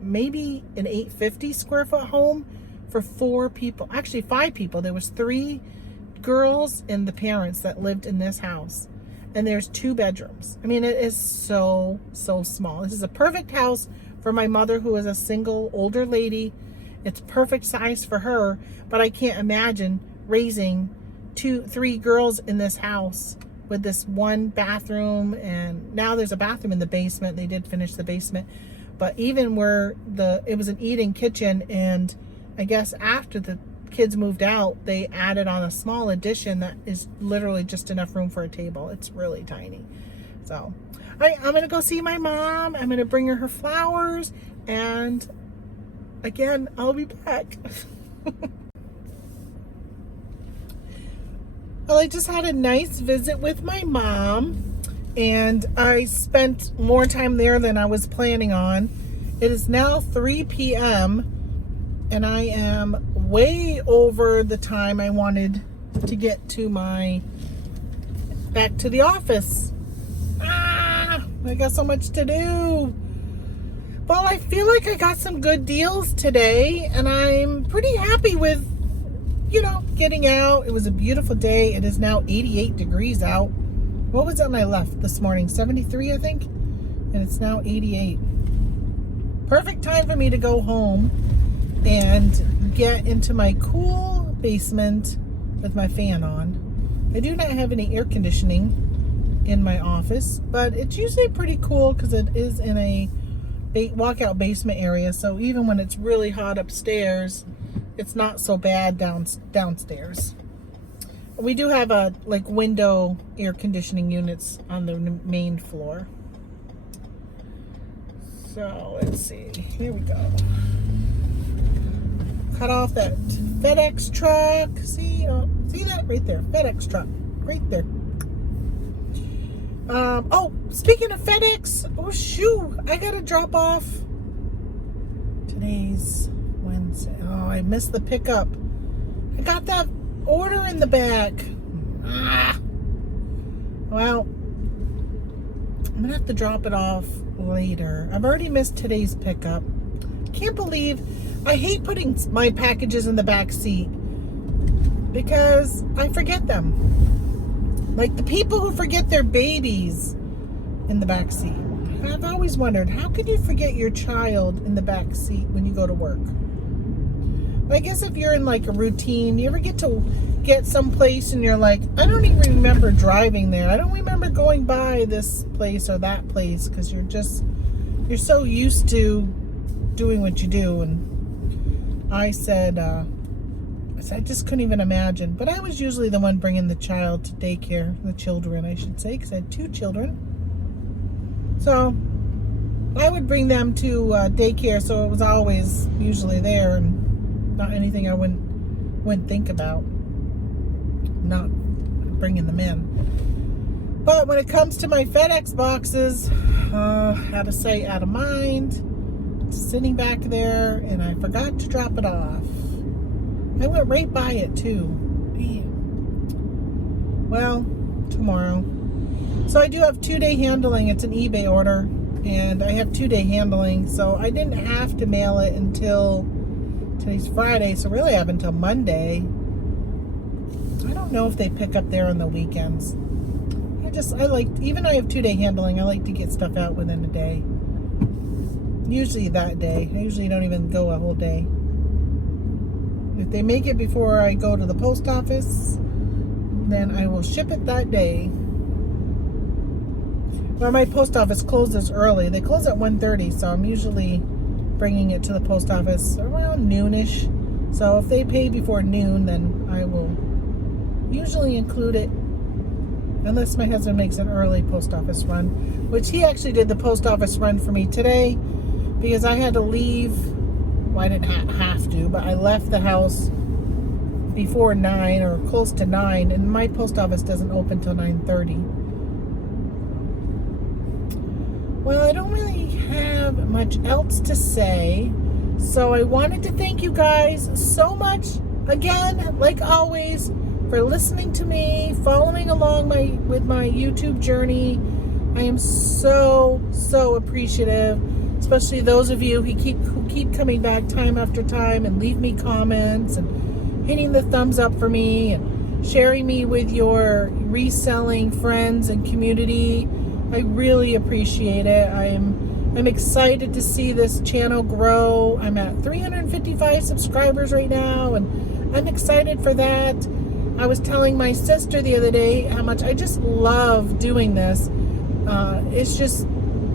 maybe an 850 square foot home for 4 people. Actually, 5 people. There was 3 girls and the parents that lived in this house. And there's 2 bedrooms. I mean, it is so small. This is a perfect house for my mother, who is a single older lady. It's perfect size for her, but I can't imagine raising 2-3 girls in this house with this one bathroom. And now there's a bathroom in the basement. They did finish the basement, but even where it was an eating kitchen, and I guess after the kids moved out, they added on a small addition that is literally just enough room for a table. It's really tiny. So I'm gonna go see my mom. I'm gonna bring her flowers, and again, I'll be back. Well, I just had a nice visit with my mom, and I spent more time there than I was planning on. It is now 3 p.m. and I am way over the time I wanted to get to back to the office. I got so much to do. Well, I feel like I got some good deals today, and I'm pretty happy with, getting out. It was a beautiful day. It is now 88 degrees out. What was it when I left this morning? 73, I think? And it's now 88. Perfect time for me to go home and get into my cool basement with my fan on. I do not have any air conditioning in my office, but it's usually pretty cool because it is in a walkout basement area. So even when it's really hot upstairs, it's not so bad downstairs. We do have window air conditioning units on the main floor. So let's see. Here we go. Cut off that FedEx truck. See that right there? FedEx truck right there. Speaking of FedEx, I gotta drop off. Today's Wednesday. Oh, I missed the pickup. I got that order in the back. Well, I'm gonna have to drop it off later. I've already missed today's pickup. Can't believe I hate putting my packages in the back seat because I forget them. Like the people who forget their babies in the back seat. I've always wondered, how could you forget your child in the back seat when you go to work? I guess if you're in like a routine, you ever get someplace and you're like, I don't even remember driving there. I don't remember going by this place or that place because you're so used to doing what you do. And I said, I just couldn't even imagine. But I was usually the one bringing the child to daycare, the children, I should say, because I had 2 children. So I would bring them to daycare, so it was always usually there, and not anything I wouldn't think about not bringing them in. But when it comes to my FedEx boxes, out of sight, out of mind, sitting back there, and I forgot to drop it off. I went right by it too. Damn. Well, tomorrow. So I do have 2-day handling. It's an eBay order, and I have 2-day handling, so I didn't have to mail it until today's Friday, so really I have until Monday. don't know if they pick up there on the weekends. I have 2-day handling. I like to get stuff out within a day. Usually that day. I usually don't even go a whole day. If they make it before I go to the post office, then I will ship it that day. Well, my post office closes early. They close at 1:30, so I'm usually bringing it to the post office around noonish. So if they pay before noon, then I will usually include it, unless my husband makes an early post office run, which he actually did the post office run for me today because I had to leave. Well, I didn't have to, but I left the house before 9 or close to 9, and my post office doesn't open till 9:30. Well, I don't really have much else to say, so I wanted to thank you guys so much, again, like always, for listening to me, following along with my YouTube journey. I am so appreciative, especially those of you who keep coming back time after time and leave me comments and hitting the thumbs up for me and sharing me with your reselling friends and community. I really appreciate it. I'm excited to see this channel grow. I'm at 355 subscribers right now, and I'm excited for that. I was telling my sister the other day how much I just love doing this.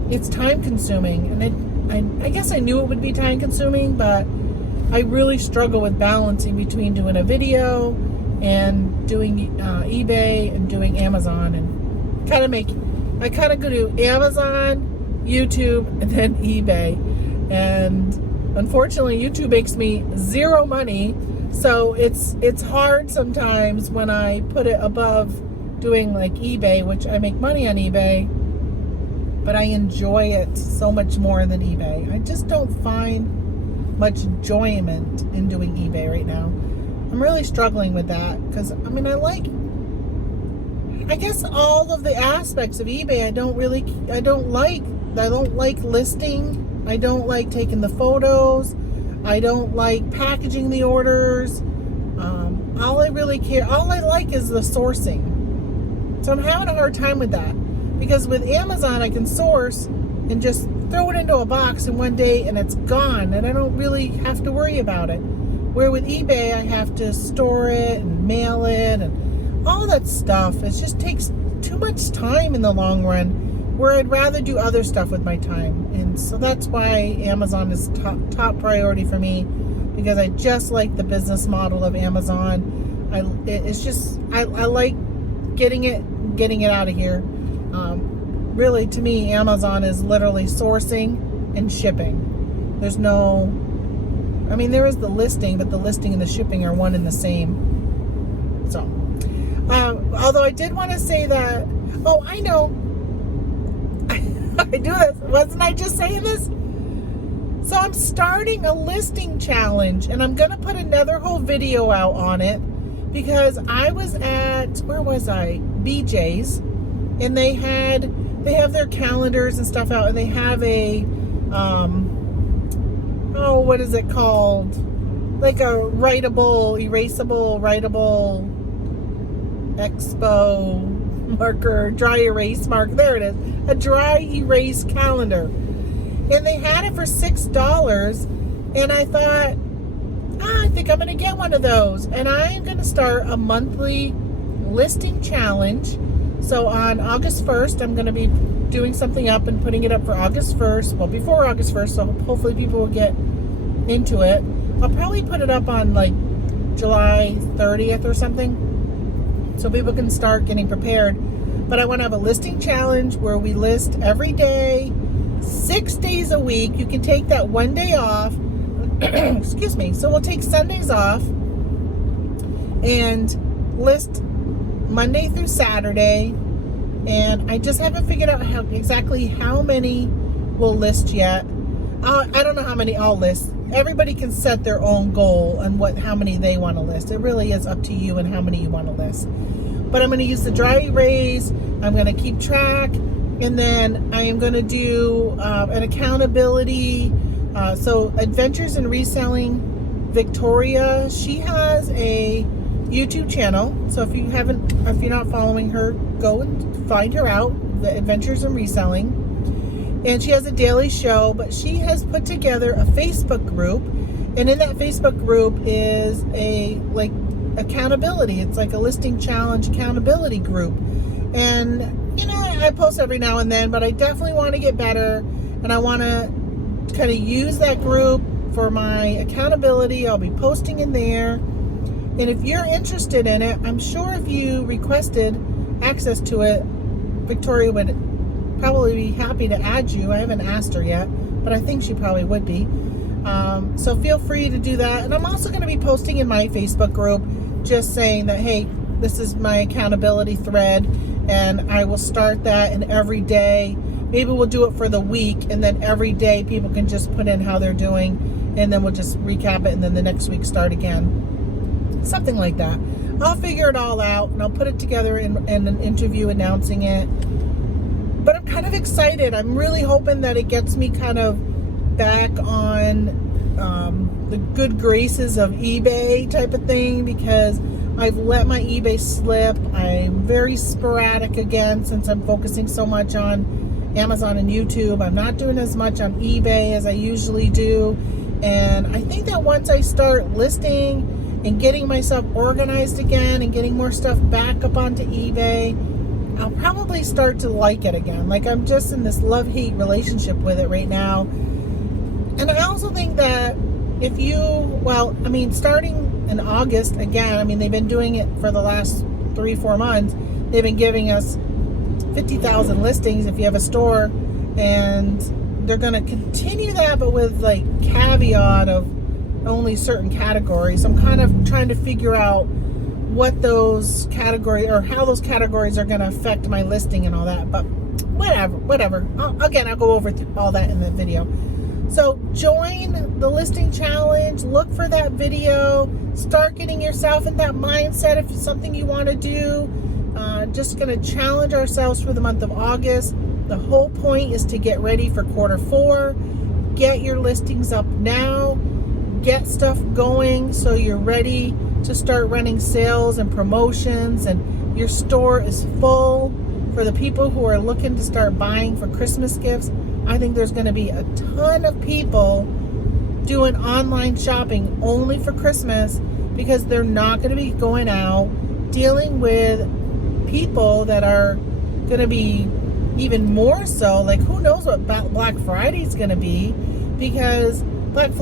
It's time consuming, and I guess I knew it would be time consuming, but I really struggle with balancing between doing a video and doing eBay and doing Amazon, and I kind of go to Amazon, YouTube, and then eBay. And unfortunately, YouTube makes me zero money. So it's hard sometimes when I put it above doing like eBay, which I make money on eBay, but I enjoy it so much more than eBay. I just don't find much enjoyment in doing eBay right now. I'm really struggling with that because I guess all of the aspects of eBay I don't like. I don't like listing. I don't like taking the photos. I don't like packaging the orders. All I like is the sourcing. So I'm having a hard time with that. Because with Amazon, I can source and just throw it into a box in one day and it's gone. And I don't really have to worry about it. Where with eBay, I have to store it and mail it and all that stuff. It just takes too much time in the long run, where I'd rather do other stuff with my time. And so that's why Amazon is top priority for me, because I just like the business model of Amazon. I like getting it out of here. Really, to me, Amazon is literally sourcing and shipping. There is the listing, but the listing and the shipping are one and the same. So, although I did want to say that, I know, I do this. Wasn't I just saying this? So I'm starting a listing challenge, and I'm going to put another whole video out on it, because I was at, where was I? BJ's, and they have their calendars and stuff out, and they have a, what is it called? Like a erasable expo marker, dry erase marker. There it is. A dry erase calendar. And they had it for $6. And I thought, I think I'm going to get one of those. And I am going to start a monthly listing challenge. So on August 1st, I'm going to be doing something up and putting it up for August 1st. Well, before August 1st, so hopefully people will get into it. I'll probably put it up on like July 30th or something, so people can start getting prepared. But I want to have a listing challenge where we list every day, 6 days a week. You can take that one day off. Excuse me. So we'll take Sundays off and list Monday through Saturday. And I just haven't figured out exactly how many we'll list yet. I don't know how many I'll list. Everybody can set their own goal on how many they want to list. It really is up to you and how many you want to list. But I'm going to use the dry erase. I'm going to keep track. And then I am going to do an accountability. So Adventures in Reselling Victoria, she has a YouTube channel. So if you're not following her, go and find her out, The Adventures in Reselling. And she has a daily show, but she has put together a Facebook group, and in that Facebook group is a accountability. It's like a listing challenge accountability group. And I post every now and then, but I definitely want to get better, and I want to kind of use that group for my accountability. I'll be posting in there. And if you're interested in it, I'm sure if you requested access to it, Victoria would probably be happy to add you. I haven't asked her yet, but I think she probably would be. So feel free to do that. And I'm also going to be posting in my Facebook group, just saying that, hey, this is my accountability thread, and I will start that, and every day, maybe we'll do it for the week, and then every day people can just put in how they're doing, and then we'll just recap it, and then the next week start again. Something like that. I'll figure it all out, and I'll put it together in an interview announcing it. But I'm kind of excited. I'm really hoping that it gets me kind of back on the good graces of eBay type of thing, because I've let my eBay slip. I'm very sporadic again since I'm focusing so much on Amazon and YouTube. I'm not doing as much on eBay as I usually do. And I think that once I start listing and getting myself organized again and getting more stuff back up onto eBay, I'll probably start to like it again. Like, I'm just in this love-hate relationship with it right now. And I also think that starting in August, again, they've been doing it for the last 3-4 months. They've been giving us 50,000 listings if you have a store, and they're going to continue that, but with caveat of only certain categories. I'm kind of trying to figure out what those categories, or how those categories are going to affect my listing and all that, but whatever. I'll go over all that in the video. So join the listing challenge, look for that video, start getting yourself in that mindset if it's something you want to do. Just going to challenge ourselves for the month of August. The whole point is to get ready for quarter 4. Get your listings up now. Get stuff going so you're ready to start running sales and promotions, and your store is full. For the people who are looking to start buying for Christmas gifts, I think there's going to be a ton of people doing online shopping only for Christmas, because they're not going to be going out dealing with people that are going to be even more so. Who knows what Black Friday is going to be, because Black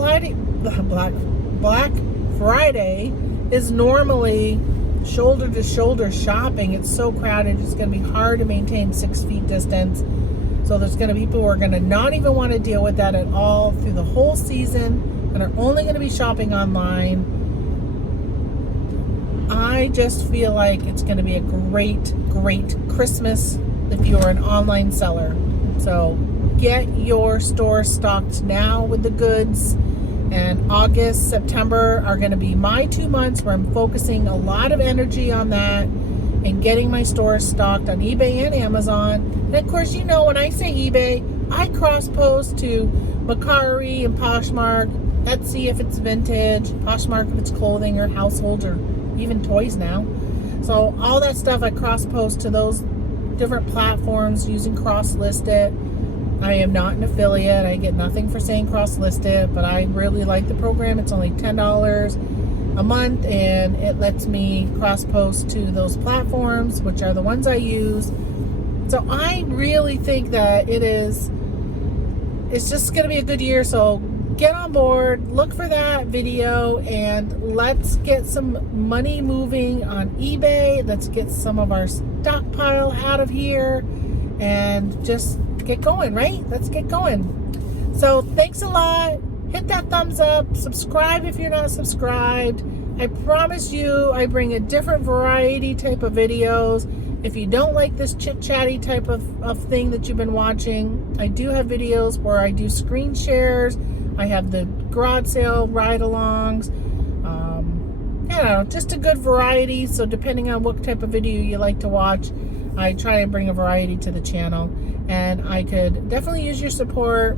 Friday is normally shoulder to shoulder shopping. It's so crowded, it's going to be hard to maintain 6 feet distance. So there's going to be people who are going to not even want to deal with that at all through the whole season, and are only going to be shopping online. I just feel like it's going to be a great Christmas if you're an online seller. So get your store stocked now with the goods. And August, September are going to be my 2 months where I'm focusing a lot of energy on that and getting my stores stocked on eBay and Amazon. And of course, when I say eBay, I cross-post to Mercari and Poshmark, Etsy if it's vintage, Poshmark if it's clothing or household or even toys now. So all that stuff I cross-post to those different platforms using cross-listed. I am not an affiliate. I get nothing for saying cross-listed, but I really like the program. It's only $10 a month, and it lets me cross-post to those platforms, which are the ones I use. So I really think that it's just going to be a good year. So get on board, look for that video, and let's get some money moving on eBay. Let's get some of our stockpile out of here and just get going, right? Let's get going. So thanks a lot. Hit that thumbs up. Subscribe if you're not subscribed. I promise you I bring a different variety type of videos. If you don't like this chit-chatty type of thing that you've been watching, I do have videos where I do screen shares. I have the garage sale ride-alongs. Just a good variety. So depending on what type of video you like to watch, I try and bring a variety to the channel. And I could definitely use your support,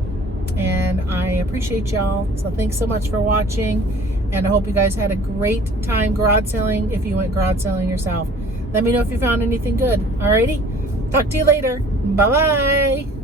and I appreciate y'all. So thanks so much for watching, And I hope you guys had a great time garage selling if you went garage selling yourself. Let me know if you found anything good. Alrighty? Talk to you later. Bye-bye.